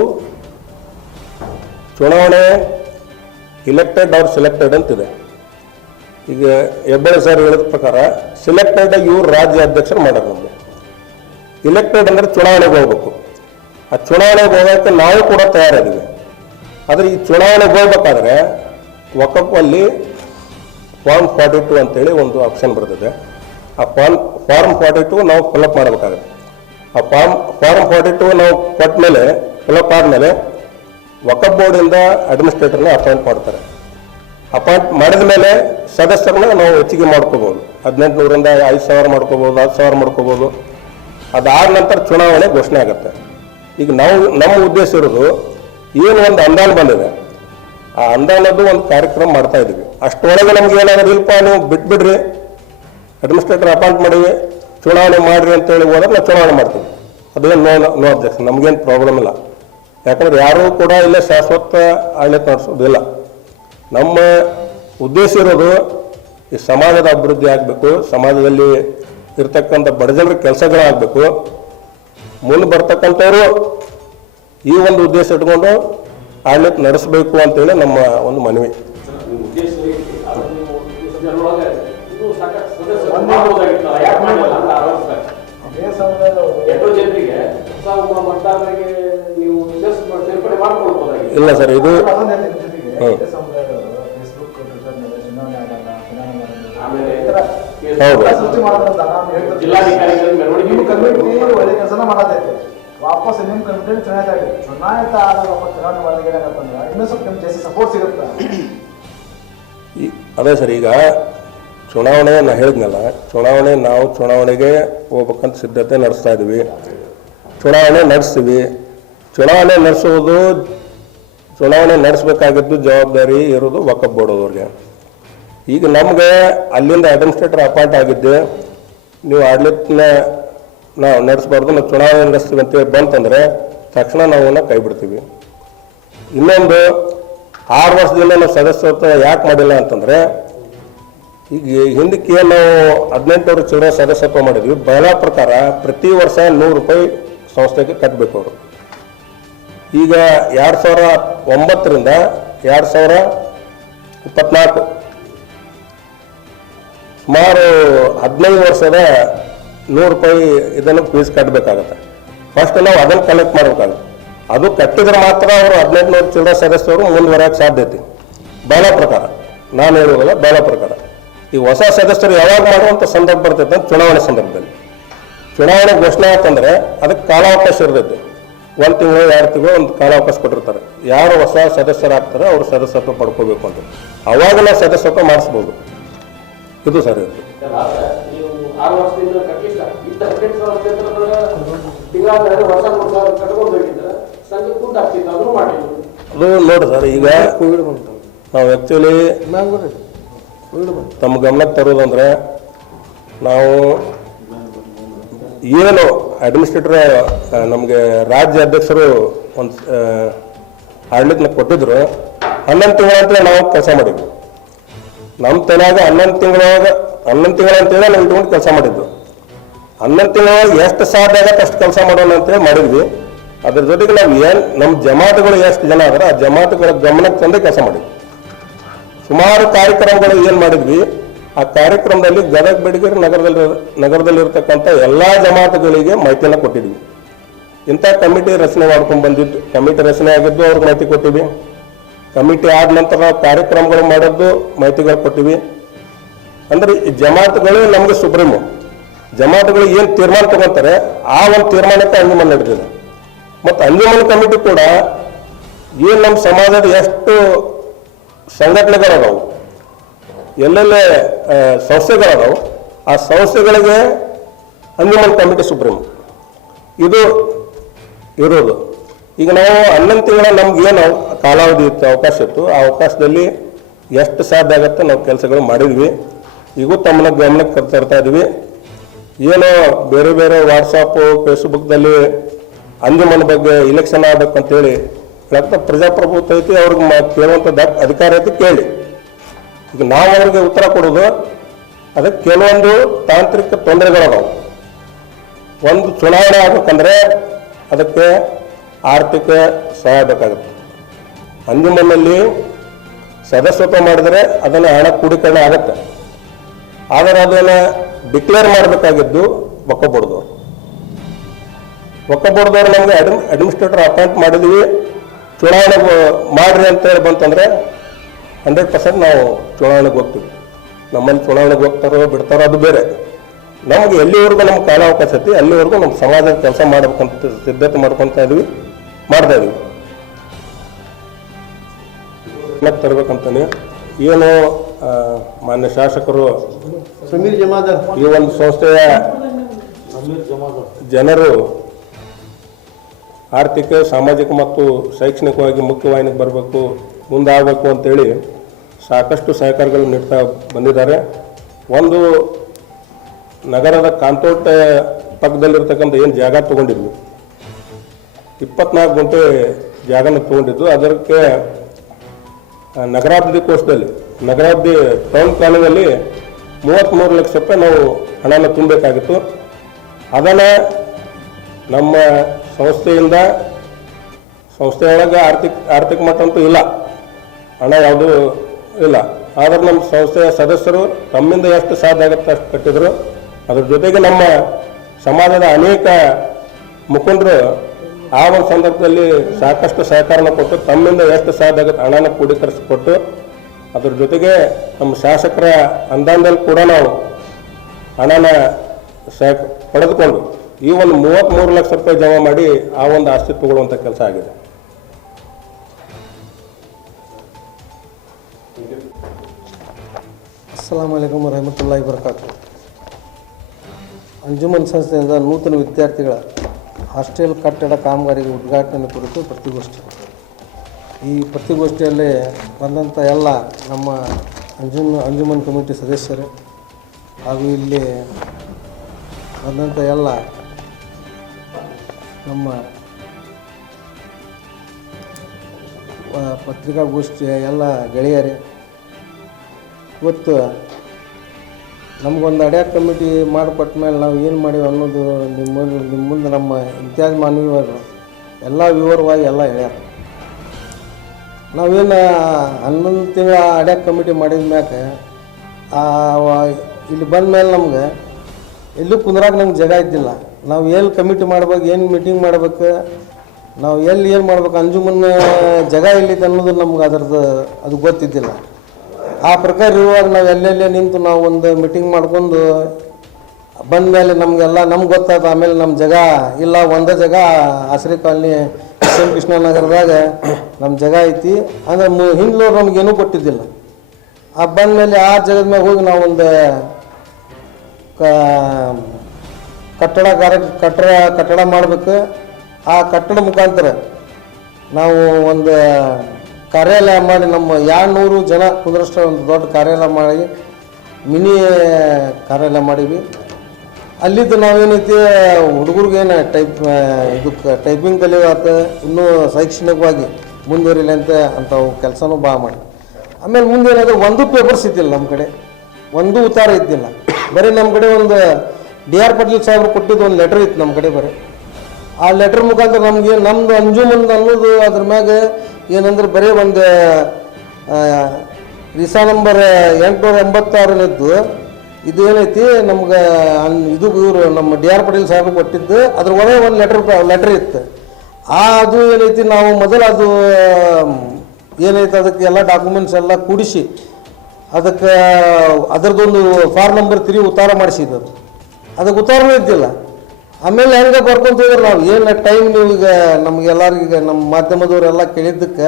ಚುನಾವಣೆ ಇಲೆಕ್ಟೆಡ್ ಆರ್ ಸಿಲೆಕ್ಟೆಡ್ ಅಂತಿದೆ. ಈಗ ಹೆಬ್ಬಾಳೆ ಸರ್ ಹೇಳಿದ ಪ್ರಕಾರ ಸಿಲೆಕ್ಟೆಡ್ ಇವ್ರು ರಾಜ್ಯ ಅಧ್ಯಕ್ಷರು ಮಾಡೋದು. ನಮಗೆ ಇಲೆಕ್ಟೆಡ್ ಅಂದರೆ ಚುನಾವಣೆಗೆ ಹೋಗ್ಬೇಕು. ಆ ಚುನಾವಣೆಗೆ ಹೋಗೋಕ್ಕೆ ನಾವು ಕೂಡ ತಯಾರಿದ್ದೀವಿ. ಆದರೆ ಈ ಚುನಾವಣೆಗೆ ಹೋಗ್ಬೇಕಾದ್ರೆ ವಕ್ಫಲ್ಲಿ ಫಾರ್ಮ್ 42 ಅಂತೇಳಿ ಒಂದು ಆಪ್ಷನ್ ಬರ್ತದೆ. ಆ ಫಾರ್ಮ್ 42 ನಾವು ಫಿಲಪ್ ಮಾಡಬೇಕಾಗುತ್ತೆ. ಆ ಫಾರ್ಮ್ 42 ನಾವು ಕೊಟ್ಟ ಮೇಲೆ ಫಿಲಪ್ ಆದಮೇಲೆ ವಕ್ಫ್ ಬೋರ್ಡಿಂದ ಅಡ್ಮಿನಿಸ್ಟ್ರೇಟರ್ನ ಅಪಾಯಿಂಟ್ ಮಾಡ್ತಾರೆ. ಅಪಾಯಿಂಟ್ ಮಾಡಿದ ಮೇಲೆ ಸದಸ್ಯರನ್ನ ನಾವು ಹೆಚ್ಚಿಗೆ ಮಾಡ್ಕೋಬೋದು. 1800ರಿಂದ 5,000 ಮಾಡ್ಕೋಬೋದು, 10,000 ಮಾಡ್ಕೋಬೋದು. ಅದಾದ ನಂತರ ಚುನಾವಣೆ ಘೋಷಣೆ ಆಗುತ್ತೆ. ಈಗ ನಮ್ಮ ಉದ್ದೇಶ ಇರೋದು, ಏನು ಒಂದು ಅನುದಾನ ಬಂದಿದೆ, ಆ ಅನುದಾನದ್ದು ಒಂದು ಕಾರ್ಯಕ್ರಮ ಮಾಡ್ತಾ ಇದ್ದೀವಿ. ಅಷ್ಟೊಳಗೆ ನಮ್ಗೆ ಏನಾದರೂ ಇಲ್ಪ ನೀವು ಬಿಟ್ಬಿಡ್ರಿ, ಅಡ್ಮಿನಿಸ್ಟ್ರೇಟರ್ ಅಪಾಯಿಂಟ್ ಮಾಡಿವಿ, ಚುನಾವಣೆ ಮಾಡಿರಿ ಅಂತೇಳಿ ಹೋದ್ರೆ ನಾವು ಚುನಾವಣೆ ಮಾಡ್ತೀವಿ. ಅದೇನು ನೋ ಅಬ್ಜೆಕ್ಷನ್, ನಮಗೇನು ಪ್ರಾಬ್ಲಮ್ ಇಲ್ಲ. ಯಾಕಂದ್ರೆ ಯಾರೂ ಕೂಡ ಇಲ್ಲ ಶಾಶ್ವತ ಆಡಳಿತ ನಡೆಸೋದಿಲ್ಲ. ನಮ್ಮ ಉದ್ದೇಶ ಇರೋದು ಈ ಸಮಾಜದ ಅಭಿವೃದ್ಧಿ ಆಗಬೇಕು, ಸಮಾಜದಲ್ಲಿ ಇರ್ತಕ್ಕಂಥ ಬಡಜನರ ಕೆಲಸಗಳಾಗಬೇಕು, ಮುಂದೆ ಬರ್ತಕ್ಕಂಥವರು ಈ ಒಂದು ಉದ್ದೇಶ ಇಟ್ಕೊಂಡು ಆಡಳಿತ ನಡೆಸಬೇಕು ಅಂತೇಳಿ ನಮ್ಮ ಒಂದು ಮನವಿ. ಇಲ್ಲ ಸರ್, ಇದು ವಾಪಸ್ ನಿಮ್ಮ ಕಮಿಟಿ ಚುನಾಯಿತ ಆದಾಗ ಚುನಾವಣೆ ಮಾಡಿದ್ರೆ ಏನಾಗತ್ತಂದ್ರೆ ಇನ್ನೂ ಸ್ವಲ್ಪ ನಿಮ್ಗೆ ಜಾಸ್ತಿ ಸಪೋರ್ಟ್ ಸಿಗುತ್ತೆ. ಅದೇ ಸರ್, ಈಗ ಚುನಾವಣೆ ನಾ ಹೇಳಿದ್ನಲ್ಲ, ನಾವು ಚುನಾವಣೆಗೆ ಹೋಗ್ಬೇಕಂತ ಸಿದ್ಧತೆ ನಡೆಸ್ತಾ ಇದ್ದೀವಿ. ಚುನಾವಣೆ ನಡೆಸ್ತೀವಿ. ಚುನಾವಣೆ ನಡೆಸಬೇಕಾಗಿದ್ದು ಜವಾಬ್ದಾರಿ ಇರೋದು ವಕಫ್ ಬೋರ್ಡ್ ಅವ್ರಿಗೆ. ಈಗ ನಮ್ಗೆ ಅಲ್ಲಿಂದ ಅಡ್ಮಿನಿಸ್ಟ್ರೇಟರ್ ಅಪಾಯಿಂಟ್ ಆಗಿದ್ದೆ, ನೀವು ಆಡಳಿತನ ನಾವು ನಡೆಸಬಾರ್ದು, ನಾವು ಚುನಾವಣೆ ನಡೆಸ್ತೀವಿ ಅಂತೇಳಿ ಬಂತಂದರೆ ತಕ್ಷಣ ನಾವು ಕೈ ಬಿಡ್ತೀವಿ. ಇನ್ನೊಂದು 6 ವರ್ಷದಿಂದ ನಾವು ಸದಸ್ಯತ್ವ ಯಾಕೆ ಮಾಡಿಲ್ಲ ಅಂತಂದರೆ, ಈಗ ಹಿಂದಕ್ಕೆ ನಾವು 18 ವರ್ಷ ಚಿಲ್ಲರೆ ಸದಸ್ಯತ್ವ ಮಾಡಿದ್ವಿ. ಬಹಳ ಪ್ರಕಾರ ಪ್ರತಿ ವರ್ಷ 100 ರೂಪಾಯಿ ಸಂಸ್ಥೆಗೆ ಕಟ್ಟಬೇಕು ಅವರು. ಈಗ 2009ರಿಂದ 2024 ಸುಮಾರು 15 ವರ್ಷದ 100 ರೂಪಾಯಿ ಇದನ್ನು ಫೀಸ್ ಕಟ್ಟಬೇಕಾಗತ್ತೆ. ಫಸ್ಟ್ ನಾವು ಅದನ್ನು ಕಲೆಕ್ಟ್ ಮಾಡಬೇಕಾಗುತ್ತೆ. ಅದು ಕಟ್ಟಿದ್ರೆ ಮಾತ್ರ ಅವರು 1800 ಚಿಲ್ಲರೆ ಸದಸ್ಯರು ಮುಂದುವರೆಯಕ್ಕೆ ಸಾಧ್ಯತೆ. ಬಹಳ ಪ್ರಕಾರ ನಾನು ಹೇಳುವುದಿಲ್ಲ, ಬಹಳ ಪ್ರಕಾರ ಈ ಹೊಸ ಸದಸ್ಯರು ಯಾವಾಗ ಮಾಡುವಂಥ ಸಂದರ್ಭ ಬರ್ತೈತೆ ಅಂತ ಚುನಾವಣೆ ಸಂದರ್ಭದಲ್ಲಿ. ಚುನಾವಣೆ ಘೋಷಣೆ ಆಯ್ತಂದ್ರೆ ಅದಕ್ಕೆ ಕಾಲಾವಕಾಶ ಇರ್ತೈತೆ. 1 ತಿಂಗಳು 2 ತಿಂಗಳು ಒಂದು ಕಾಲಾವಕಾಶ ಕೊಟ್ಟಿರ್ತಾರೆ. ಯಾರು ಹೊಸ ಸದಸ್ಯರಾಗ್ತಾರೆ ಅವರು ಸದಸ್ಯತ್ವ ಪಡ್ಕೋಬೇಕು ಅಂತ, ಅವಾಗ ನಾವು ಸದಸ್ಯತ್ವ ಮಾಡಿಸ್ಬೋದು. ಇದು ಸರಿ ಇರುತ್ತೆ. ಅದು ನೋಡಿ ಸರ್, ಈಗ ನಾವು ಆ್ಯಕ್ಚುಲಿ ತಮ್ಮ ಗಮನಕ್ಕೆ ತರೋದಂದ್ರೆ, ನಾವು ಏನು ಅಡ್ಮಿನಿಸ್ಟ್ರೇಟರ್ ನಮಗೆ ರಾಜ್ಯ ಅಧ್ಯಕ್ಷರು ಒಂದು ಆಡಳಿತನ ಕೊಟ್ಟಿದ್ರು, 11 ತಿಂಗಳ ಅಂತೇಳಿ ನಾವು ಕೆಲಸ ಮಾಡಿದ್ವಿ. ನಮ್ಮ ತಲೆಯಾಗ 11 ತಿಂಗಳ ಅಂತೇಳಿ ನಾವು ಇಟ್ಕೊಂಡು ಕೆಲಸ ಮಾಡಿದ್ದು. 11 ತಿಂಗಳೊಳಗೆ ಎಷ್ಟು ಸಾಧ್ಯ ಆಗತ್ತೆ ಅಷ್ಟು ಕೆಲಸ ಮಾಡೋಣ ಅಂತೇಳಿ ಮಾಡಿದ್ವಿ. ಅದ್ರ ಜೊತೆಗೆ ನಾವು ಏನು ನಮ್ಮ ಜಮಾತುಗಳು ಎಷ್ಟು ಜನ ಆದ್ರೆ ಆ ಜಮಾತುಗಳ ಗಮನಕ್ಕೆ ತಂದೆ ಕೆಲಸ ಮಾಡಿದ್ವಿ. ಸುಮಾರು ಕಾರ್ಯಕ್ರಮಗಳು ಏನು ಮಾಡಿದ್ವಿ, ಆ ಕಾರ್ಯಕ್ರಮದಲ್ಲಿ ಗದಗ ಬೆಡಗೇರಿ ನಗರದಲ್ಲಿರ್ತಕ್ಕಂಥ ಎಲ್ಲ ಜಮಾತುಗಳಿಗೆ ಮಾಹಿತಿಯನ್ನು ಕೊಟ್ಟಿದ್ವಿ. ಇಂಥ ಕಮಿಟಿ ರಚನೆ ಮಾಡ್ಕೊಂಡು ಬಂದಿದ್ದು, ಕಮಿಟಿ ರಚನೆ ಆಗಿದ್ದು ಅವ್ರಿಗೆ ಮಾಹಿತಿ ಕೊಟ್ಟಿವಿ. ಕಮಿಟಿ ಆದ ನಂತರ ಕಾರ್ಯಕ್ರಮಗಳು ಮಾಡೋದು ಮಾಹಿತಿಗಳು ಕೊಟ್ಟಿವಿ. ಅಂದ್ರೆ ಈ ಜಮಾತುಗಳು ನಮಗೆ ಸುಪ್ರೀಮು. ಜಮಾತುಗಳು ಏನು ತೀರ್ಮಾನ ತಗೊಳ್ತಾರೆ ಆ ಒಂದು ತೀರ್ಮಾನಕ್ಕೆ ಅಂಜುಮನ್ ನಡೆದಿದೆ. ಮತ್ತು ಅಂಜುಮನ್ ಕಮಿಟಿ ಕೂಡ ಏನು ನಮ್ಮ ಸಮಾಜದ ಎಷ್ಟು ಸಂಘಟನೆಗಳದಾವು, ಎಲ್ಲೆಲ್ಲೇ ಸಂಸ್ಥೆಗಳದಾವು, ಆ ಸಂಸ್ಥೆಗಳಿಗೆ ಅಂಜುಮನ್ ಕಮಿಟಿ ಸುಪ್ರೀಂ ಇದು ಇರೋದು. ಈಗ ನಾವು 11 ತಿಂಗಳ ನಮ್ಗೆ ಏನು ಕಾಲಾವಧಿ ಇತ್ತು, ಅವಕಾಶ ಇತ್ತು, ಆ ಅವಕಾಶದಲ್ಲಿ ಎಷ್ಟು ಸಾಧ್ಯ ಆಗುತ್ತೆ ನಾವು ಕೆಲಸಗಳು ಮಾಡಿದ್ವಿ. ಈಗೂ ತಮ್ಮನ್ನ ಗಮನಕ್ಕೆ ತರ್ತಾ ಇದ್ವಿ. ಏನೋ ಬೇರೆ ಬೇರೆ ವಾಟ್ಸಪ್ಪು ಫೇಸ್ಬುಕ್ದಲ್ಲಿ ಅಂಜುಮನ್ ಬಗ್ಗೆ ಇಲೆಕ್ಷನ್ ಆಗ್ಬೇಕಂತೇಳಿ ಹೇಳಕ್ಕೆ ಪ್ರಜಾಪ್ರಭುತ್ವ ಐತಿ, ಅವ್ರಿಗೆ ಕೇಳುವಂಥ ಅಧಿಕಾರ ಐತಿ, ಕೇಳಿ. ಈಗ ನಾವು ಅವ್ರಿಗೆ ಉತ್ತರ ಕೊಡೋದು, ಅದಕ್ಕೆ ಕೆಲವೊಂದು ತಾಂತ್ರಿಕ ತೊಂದರೆಗಳದಾವು. ಒಂದು ಚುನಾವಣೆ ಆಗ್ಬೇಕಂದ್ರೆ ಅದಕ್ಕೆ ಆರ್ಥಿಕ ಸಹಾಯ ಬೇಕಾಗುತ್ತೆ. ಅಂಜುಮನ್ನಲ್ಲಿ ಸದಸ್ಯತ್ವ ಮಾಡಿದರೆ ಅದನ್ನು ಹಣ ಕೂಡೀಕರಣ ಆಗುತ್ತೆ. ಆದರೆ ಅದನ್ನು ಡಿಕ್ಲೇರ್ ಮಾಡಬೇಕಾಗಿದ್ದು ವಕಫ್ ಬೋರ್ಡ್ದವ್ರು. ವಕಫ್ ಬೋರ್ಡ್ದವ್ರು ನಮಗೆ ಅಡ್ಮಿನಿಸ್ಟ್ರೇಟರ್ ಅಪಾಯಿಂಟ್ ಮಾಡಿದ್ವಿ, ಚುನಾವಣೆ ಮಾಡ್ರಿ ಅಂತೇಳಿ ಬಂತಂದರೆ 100% ನಾವು ಚುನಾವಣೆಗೆ ಹೋಗ್ತೀವಿ. ನಮ್ಮಲ್ಲಿ ಚುನಾವಣೆಗೆ ಹೋಗ್ತಾರೋ ಬಿಡ್ತಾರೋ ಅದು ಬೇರೆ. ನಮಗೆ ಎಲ್ಲಿವರೆಗೂ ನಮ್ಮ ಕಾಲಾವಕಾಶ ಐತಿ ಅಲ್ಲಿವರೆಗೂ ನಮ್ಮ ಸಮಾಜದ ಕೆಲಸ ಮಾಡ್ಬೇಕಂತ ಸಿದ್ಧತೆ ಮಾಡ್ಕೊತಾ ಇದ್ವಿ, ಮಾಡ್ತಾ ಇದ್ವಿ. ತರಬೇಕಂತಾನೆ ಏನು ಮಾನ್ಯ ಶಾಸಕರು ಈ ಒಂದು ಸಂಸ್ಥೆಯ ಜನರು ಆರ್ಥಿಕ, ಸಾಮಾಜಿಕ ಮತ್ತು ಶೈಕ್ಷಣಿಕವಾಗಿ ಮುಖ್ಯವಾಹಿನಿಗೆ ಬರಬೇಕು, ಮುಂದಾಗಬೇಕು ಅಂತೇಳಿ ಸಾಕಷ್ಟು ಸಹಕಾರಗಳು ನೀಡ್ತಾ ಬಂದಿದ್ದಾರೆ. ಒಂದು ನಗರದ ಕಾಂತೋಟ ಪಕ್ಕದಲ್ಲಿರ್ತಕ್ಕಂಥ ಏನು ಜಾಗ ತೊಗೊಂಡಿದ್ವಿ, 24 ಗುಂಟೆ ಜಾಗನ ತೊಗೊಂಡಿದ್ದು. ಅದಕ್ಕೆ ನಗರಾಭಿವೃದ್ಧಿ ಕೋಶದಲ್ಲಿ, ನಗರಾಭಿವೃದ್ಧಿ ಟೌನ್ ಪ್ಲಾನಿಂಗಲ್ಲಿ 33 ಲಕ್ಷ ರೂಪಾಯಿ ನಾವು ಹಣನ ತುಂಬಬೇಕಾಗಿತ್ತು. ಅದನ್ನು ನಮ್ಮ ಸಂಸ್ಥೆಯಿಂದ ಸಂಸ್ಥೆಯೊಳಗೆ ಆರ್ಥಿಕ ಮಟ್ಟ ಅಂತೂ ಇಲ್ಲ, ಹಣ ಯಾವುದೂ ಇಲ್ಲ. ಆದರೆ ನಮ್ಮ ಸಂಸ್ಥೆಯ ಸದಸ್ಯರು ತಮ್ಮಿಂದ ಎಷ್ಟು ಸಾಧ್ಯ ಆಗುತ್ತೆ ಅಷ್ಟು ಕಟ್ಟಿದ್ರು. ಅದ್ರ ಜೊತೆಗೆ ನಮ್ಮ ಸಮಾಜದ ಅನೇಕ ಮುಖಂಡರು ಆ ಒಂದು ಸಂದರ್ಭದಲ್ಲಿ ಸಾಕಷ್ಟು ಸಹಕಾರನ ಕೊಟ್ಟು ತಮ್ಮಿಂದ ಎಷ್ಟು ಸಾಧ್ಯ ಆಗುತ್ತೆ ಹಣನ ಕ್ರೋಢೀಕರಿಸಿಕೊಟ್ಟು, ಅದ್ರ ಜೊತೆಗೆ ನಮ್ಮ ಶಾಸಕರ ಅನುದಾನದಲ್ಲಿ ಕೂಡ ನಾವು ಹಣನ ಪಡೆದುಕೊಂಡು ಈ ಒಂದು 33 ಲಕ್ಷ ರೂಪಾಯಿ ಜಮಾ ಮಾಡಿ ಆ ಒಂದು ಆಸ್ತಿ ತಗೊಳ್ಳುವಂಥ ಕೆಲಸ ಆಗಿದೆ. ಅಸ್ಸಲಾಮು ಅಲೈಕುಮ್ ವರಹಮತುಲ್ಲಾಹಿ ವಬರಕಾತು. ಅಂಜುಮನ್ ಸಂಸ್ಥೆಯಿಂದ ನೂತನ ವಿದ್ಯಾರ್ಥಿಗಳ ಹಾಸ್ಟೆಲ್ ಕಟ್ಟಡ ಕಾಮಗಾರಿಗೆ ಉದ್ಘಾಟನೆ ಕುರಿತು ಪ್ರತಿಗೋಷ್ಠಿ. ಈ ಪ್ರತಿಗೋಷ್ಠಿಯಲ್ಲಿ ಬಂದಂಥ ಎಲ್ಲ ನಮ್ಮ ಅಂಜುಮನ್ ಕಮಿಟಿ ಸದಸ್ಯರು ಹಾಗೂ ಇಲ್ಲಿ ಬಂದಂಥ ಎಲ್ಲ ನಮ್ಮ ಪತ್ರಿಕಾಗೋಷ್ಠಿಯ ಎಲ್ಲ ಗೆಳೆಯರೇ, ಇವತ್ತು ನಮಗೊಂದು ಅಡ್ಯಾಕ್ ಕಮಿಟಿ ಮಾಡಿಕೊಟ್ಟ ಮೇಲೆ ನಾವು ಏನು ಮಾಡೀವಿ ಅನ್ನೋದು ನಿಮ್ಮ ಮುಂದೆ ನಮ್ಮ ಇಮ್ತಿಯಾಜ್ ಮಾನವಿಯವರು ಎಲ್ಲ ವಿವರವಾಗಿ ಎಲ್ಲ ಹೇಳ್ಯಾರ. ನಾವೇನು 11 ತಿಂಗಳ ಅಡ್ಯಾಕ್ ಕಮಿಟಿ ಮಾಡಿದ ಮ್ಯಾಕ ಇಲ್ಲಿ ಬಂದ ಮೇಲೆ ನಮ್ಗೆ ಎಲ್ಲೂ ಕುಂದ್ರಾಗ ನಮ್ಗೆ ಜಾಗ ಇದ್ದಿಲ್ಲ. ನಾವು ಎಲ್ಲಿ ಕಮಿಟಿ ಮಾಡ್ಬೇಕು, ಏನು ಮೀಟಿಂಗ್ ಮಾಡ್ಬೇಕು, ನಾವು ಎಲ್ಲಿ ಏನು ಮಾಡ್ಬೇಕು, ಅಂಜುಮನ್ ಜಾಗ ಎಲ್ಲಿದೆ ಅನ್ನೋದು ನಮ್ಗೆ ಅದರದ್ದು ಅದು ಗೊತ್ತಿದ್ದಿಲ್ಲ. ಆ ಪ್ರಕಾರ ಇರುವಾಗ ನಾವು ಎಲ್ಲೆಲ್ಲೇ ನಿಂತು ನಾವು ಒಂದು ಮೀಟಿಂಗ್ ಮಾಡ್ಕೊಂಡು ಬಂದ ಮೇಲೆ ನಮಗೆಲ್ಲ ನಮ್ಗೆ ಗೊತ್ತಾದ. ಆಮೇಲೆ ನಮ್ಮ ಜಾಗ ಇಲ್ಲ, ಒಂದೇ ಜಾಗ ಆಶ್ರಯ ಕಾಲನಿ ಕೃಷ್ಣನಗರದಾಗ ನಮ್ಮ ಜಾಗ ಐತಿ ಅಂದರೆ ಹಿಂದ್ಲವ್ರು ನಮಗೇನೂ ಕೊಟ್ಟಿದ್ದಿಲ್ಲ. ಆ ಬಂದ ಮೇಲೆ ಆ ಜಾಗದ ಮ್ಯಾಗ ಹೋಗಿ ನಾವು ಒಂದು ಕಟ್ಟಡ ಮಾಡಬೇಕು. ಆ ಕಟ್ಟಡ ಮುಖಾಂತರ ನಾವು ಒಂದು ಕಾರ್ಯಾಲಯ ಮಾಡಿ ನಮ್ಮ 200 ಜನ ಕುಂದ್ರಷ್ಟ ಒಂದು ದೊಡ್ಡ ಕಾರ್ಯಾಲಯ ಮಾಡಿ ಮಿನಿ ಕಾರ್ಯಾಲಯ ಮಾಡೀವಿ. ಅಲ್ಲಿದ್ದು ನಾವೇನೈತಿ ಹುಡುಗರಿಗೇನು ಟೈಪಿಂಗ್ ಕಲಿಯೋತ ಇನ್ನೂ ಶೈಕ್ಷಣಿಕವಾಗಿ ಮುಂದುವರಿಲಿ ಅಂಥವು ಕೆಲಸನೂ ಭಾಳ ಮಾಡಿ. ಆಮೇಲೆ ಮುಂದೇನಾದರೂ ಒಂದು ಪೇಪರ್ಸ್ ಇದ್ದಿಲ್ಲ ನಮ್ಮ ಕಡೆ, ಒಂದು ಉತ್ತಾರ ಇದ್ದಿಲ್ಲ. ಬರೀ ನಮ್ಮ ಕಡೆ ಒಂದು DR ಪಾಟೀಲ್ ಸಾಹೇಬ್ರು ಕೊಟ್ಟಿದ್ದು ಒಂದು ಲೆಟ್ರ್ ಇತ್ತು ನಮ್ಮ ಕಡೆ ಬರೀ. ಆ ಲೆಟ್ರ್ ಮುಖಾಂತರ ನಮಗೆ ನಮ್ಮದು ಅಂಜುಮನ್ ಅನ್ನೋದು ಅದ್ರ ಮ್ಯಾಗ ಏನಂದ್ರೆ ಬರೀ ಒಂದು ರೀಸಾ ನಂಬರ್ 886 ಇದು ಏನೈತಿ ನಮ್ಗೆ ಇದು ಇವರು ನಮ್ಮ DR ಪಾಟೀಲ್ ಸಾಹೇಬ್ರು ಕೊಟ್ಟಿದ್ದು. ಅದ್ರ ಒಳಗೆ ಒಂದು ಲೆಟ್ರ್ ಇತ್ತು. ಅದು ಏನೈತಿ ನಾವು ಮೊದಲು ಅದು ಏನೈತೆ ಅದಕ್ಕೆ ಎಲ್ಲ ಡಾಕ್ಯುಮೆಂಟ್ಸ್ ಎಲ್ಲ ಕೂಡಿಸಿ ಅದಕ್ಕೆ ಅದರದ್ದೊಂದು ಫಾರ್ಮ್ ನಂಬರ್ 3 ಉತ್ತಾರ ಮಾಡಿಸಿದ್ದು. ಅದಕ್ಕೆ ಉತ್ತಾರನೂ ಇದ್ದಿಲ್ಲ. ಆಮೇಲೆ ಹೆಂಗೆ ಬರ್ಕೊಂತ ಹೋದ್ರೆ ನಾವು ಏನು ಟೈಮ್ ನೀವು ಈಗ ನಮಗೆಲ್ಲರಿಗ ನಮ್ಮ ಮಾಧ್ಯಮದವರೆಲ್ಲ ಕೇಳಿದ್ದಕ್ಕೆ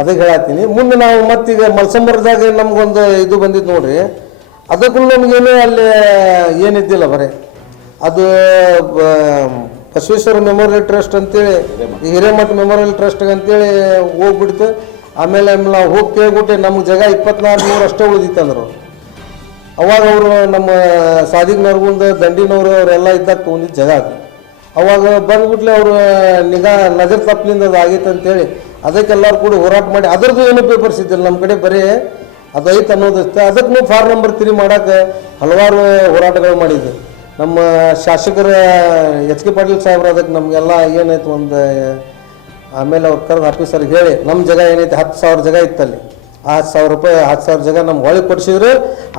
ಅದಕ್ಕೆ ಹೇಳತ್ತೀನಿ. ಮುಂದೆ ನಾವು ಮತ್ತೀಗ ಮಲ್ಸಂಬರ್ದಾಗ ನಮಗೊಂದು ಇದು ಬಂದಿದ್ದು ನೋಡ್ರಿ, ಅದಕ್ಕೂ ನಮಗೇನು ಅಲ್ಲಿ ಏನಿದ್ದಿಲ್ಲ. ಬರೀ ಅದು ಬಸವೇಶ್ವರ ಮೆಮೋರಿಯಲ್ ಟ್ರಸ್ಟ್ ಅಂತೇಳಿ, ಹಿರೇಮಠ ಮೆಮೋರಿಯಲ್ ಟ್ರಸ್ಟ್ ಅಂತೇಳಿ ಹೋಗ್ಬಿಡ್ತು. ಆಮೇಲೆ ನಾವು ಹೋಗಿ ಕೇಳ್ಬಿಟ್ಟೆ ನಮ್ಗೆ ಜಾಗ 24 ಅಷ್ಟೇ ಉಳಿದಿತ್ತಂದ್ರು. ಅವಾಗ ಅವರು ನಮ್ಮ ಸಾದಿಕ್ ನರ್ಗುಂದ ದಂಡಿನವರು ಅವರೆಲ್ಲ ಇದ್ದಾಗ ತೊಗೊಂಡಿದ್ದು ಜಾಗ ಅದು. ಅವಾಗ ಬಂದ್ಬಿಟ್ಲೆ ಅವರು ನಜರ್ ತಪ್ಪಲಿಂದ ಅದು ಆಗೈತೆ ಅಂತೇಳಿ ಅದಕ್ಕೆಲ್ಲರೂ ಕೂಡ ಹೋರಾಟ ಮಾಡಿ ಅದರದ್ದು ಏನೂ ಪೇಪರ್ಸ್ ಇದ್ದಿಲ್ಲ ನಮ್ಮ ಕಡೆ, ಬರೀ ಅದು ಐತೆ ಅನ್ನೋದಕ್ಕೆ. ಅದಕ್ಕೆ ಫಾರ್ಮ್ ನಂಬರ್ 3 ಮಾಡೋಕ್ಕೆ ಹಲವಾರು ಹೋರಾಟಗಳು ಮಾಡಿದ್ವಿ. ನಮ್ಮ ಶಾಸಕರ HK ಪಾಟೀಲ್ ಸಾಹೇಬ್ರು ಅದಕ್ಕೆ ನಮಗೆಲ್ಲ ಏನಾಯ್ತು ಒಂದು ಆಮೇಲೆ ಅವ್ರು ಕರೆದು ಆಫೀಸರ್ಗೆ ಹೇಳಿ ನಮ್ಮ ಜಾಗ ಏನೈತೆ 10,000 ಜಾಗ ಇತ್ತಲ್ಲಿ, ಆ 10,000 ರೂಪಾಯಿ 10,000 ಜಾಗ ನಮ್ಗೆ ಹೊಳಿಗೆ ಕೊಡಿಸಿದ್ರು.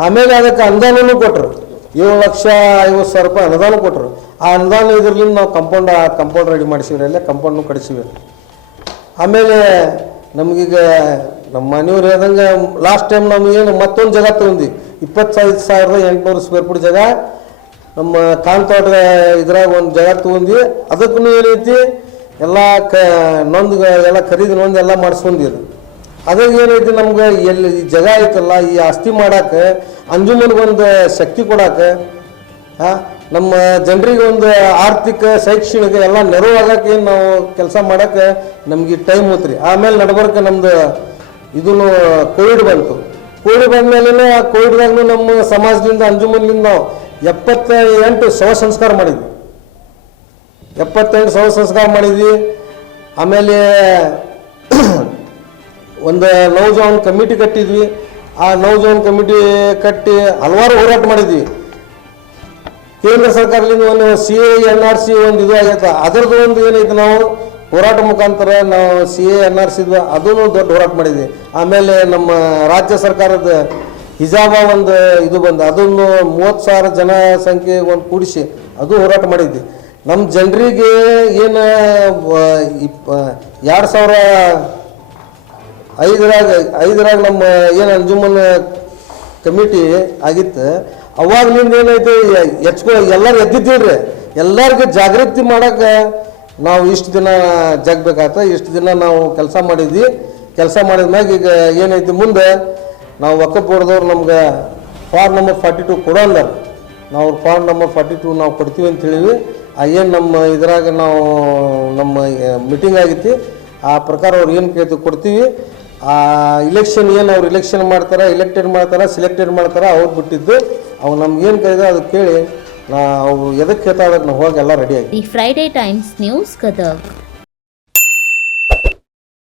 ಆಮೇಲೆ ಅದಕ್ಕೆ ಅನುದಾನನೂ ಕೊಟ್ಟರು, 7,50,000 ರೂಪಾಯಿ ಅನುದಾನ ಕೊಟ್ಟರು. ಆ ಅನುದಾನ ಇದ್ರಲಿಂದ ನಾವು ಕಂಪೌಂಡ್ ರೆಡಿ ಮಾಡಿಸಿವ್ರಿ, ಅಲ್ಲೇ ಕಂಪೌಂಡ್ನು ಕಡಿಸಿವಿ. ಆಮೇಲೆ ನಮಗೀಗ ನಮ್ಮ ಮನೆಯವ್ರು ಹೇಳ್ದಂಗೆ ಲಾಸ್ಟ್ ಟೈಮ್ ನಮಗೇನು ಮತ್ತೊಂದು ಜಾಗ ತೊಗೊಂಡು 25,800 ಸ್ಕ್ವೇರ್ ಫೀಟ್ ಜಾಗ ನಮ್ಮ ಕಾಂತೋಟ ಇದ್ರಾಗ ಒಂದು ಜಾಗ ತೊಗೊಂಡು ಅದಕ್ಕೂ ಏನೈತಿ ಎಲ್ಲ ನೊಂದು ಎಲ್ಲ ಖರೀದಿ ನೊಂದು ಎಲ್ಲ ಮಾಡಿಸ್ಕೊಂಡಿದ್ರು. ಅದಾಗ ಏನೈತಿ ನಮ್ಗೆ ಎಲ್ಲಿ ಈ ಜಾಗ ಐತಲ್ಲ ಈ ಆಸ್ತಿ ಮಾಡೋಕೆ ಅಂಜುಮನ್ಗೊಂದು ಶಕ್ತಿ ಕೊಡೋಕೆ, ನಮ್ಮ ಜನರಿಗೆ ಒಂದು ಆರ್ಥಿಕ ಶೈಕ್ಷಣಿಕ ಎಲ್ಲ ನೆರವಾಗಕ್ಕೆ ಏನು ನಾವು ಕೆಲಸ ಮಾಡೋಕ್ಕೆ ನಮ್ಗೆ ಟೈಮ್ ಹೋತ್ರಿ. ಆಮೇಲೆ ನಡ್ಬರ್ಕ ನಮ್ಮದು ಇದನ್ನು ಕೋವಿಡ್ ಬಂತು. ಕೋವಿಡ್ ಬಂದಮೇಲೆ ಆ ಕೋವಿಡ್ದಾಗೂ ನಮ್ಮ ಸಮಾಜದಿಂದ ಅಂಜುಮನ್ಲಿಂದ ನಾವು 78 ಶವ ಸಂಸ್ಕಾರ ಮಾಡಿದ್ವಿ. 78 ಶವ ಸಂಸ್ಕಾರ ಮಾಡಿದ್ವಿ. ಆಮೇಲೆ ಒಂದು ನೌಜವಾನ್ ಕಮಿಟಿ ಕಟ್ಟಿದ್ವಿ. ಆ ನೌಜವಾನ್ ಕಮಿಟಿ ಕಟ್ಟಿ ಹಲವಾರು ಹೋರಾಟ ಮಾಡಿದ್ವಿ. ಕೇಂದ್ರ ಸರ್ಕಾರದಿಂದ ಒಂದು CA NRC ಒಂದು ಇದು ಆಗೈತೆ, ಅದರದ್ದು ಒಂದು ಏನೈತೆ ನಾವು ಹೋರಾಟ ಮುಖಾಂತರ ನಾವು CA NRC ಅದೂ ದೊಡ್ಡ ಹೋರಾಟ ಮಾಡಿದ್ವಿ. ಆಮೇಲೆ ನಮ್ಮ ರಾಜ್ಯ ಸರ್ಕಾರದ ಹಿಜಾಬ ಒಂದು ಇದು ಬಂದು ಅದನ್ನು 30,000 ಜನಸಂಖ್ಯೆ ಒಂದು ಕೂಡಿಸಿ ಅದು ಹೋರಾಟ ಮಾಡಿದ್ವಿ. ನಮ್ಮ ಜನರಿಗೆ ಏನು 2005ರಾಗ ನಮ್ಮ ಏನು ಅಂಜುಮನ್ ಕಮಿಟಿ ಆಗಿತ್ತು. ಅವಾಗ್ಲಿಂದ ಏನೈತೆ ಎಲ್ಲರೂ ಎದ್ದಿದ್ದೀವ್ರಿ. ಎಲ್ಲರಿಗೂ ಜಾಗೃತಿ ಮಾಡೋಕೆ ನಾವು ಇಷ್ಟು ದಿನ ಜಗಬೇಕಾತ, ಇಷ್ಟು ದಿನ ನಾವು ಕೆಲಸ ಮಾಡಿದ್ವಿ. ಕೆಲಸ ಮಾಡಿದ್ಮ್ಯಾಗ ಈಗ ಏನೈತಿ ಮುಂದೆ ನಾವು ವಕಫ್ ಬೋರ್ಡ್ದವ್ರು ನಮ್ಗೆ ಫಾರ್ಮ್ ನಂಬರ್ 42 ಕೊಡೋಲ್ಲ. ನಾವು ಫಾರ್ಮ್ ನಂಬರ್ 42 ನಾವು ಕೊಡ್ತೀವಿ ಅಂತ ಹೇಳಿವಿ. ಏನು ನಮ್ಮ ಇದ್ರಾಗ ನಾವು ನಮ್ಮ ಮೀಟಿಂಗ್ ಆಗೈತಿ, ಆ ಪ್ರಕಾರ ಅವ್ರು ಏನು ಕೇಳ್ತೀವಿ ಕೊಡ್ತೀವಿ. ಆ ಇಲೆಕ್ಷನ್ ಏನು ಅವ್ರು ಇಲೆಕ್ಷನ್ ಮಾಡ್ತಾರೆ, ಎಲೆಕ್ಟೆಡ್ ಮಾಡ್ತಾರೆ, ಸಿಲೆಕ್ಟೆಡ್ ಮಾಡ್ತಾರೆ, ಅವ್ರು ಬಿಟ್ಟಿದ್ದು ಅವ್ರು ನಮ್ಗೆ ಏನು ಕೈದ ಅದು ಕೇಳಿ ನಾವು ಎದಕ್ಕೆ ಕೇಳ್ತಾ ಅದಕ್ಕೆ ನಾವು ಹೋಗಿ ಎಲ್ಲ ರೆಡಿ ಆಗಿ. The Friday times news Gadag.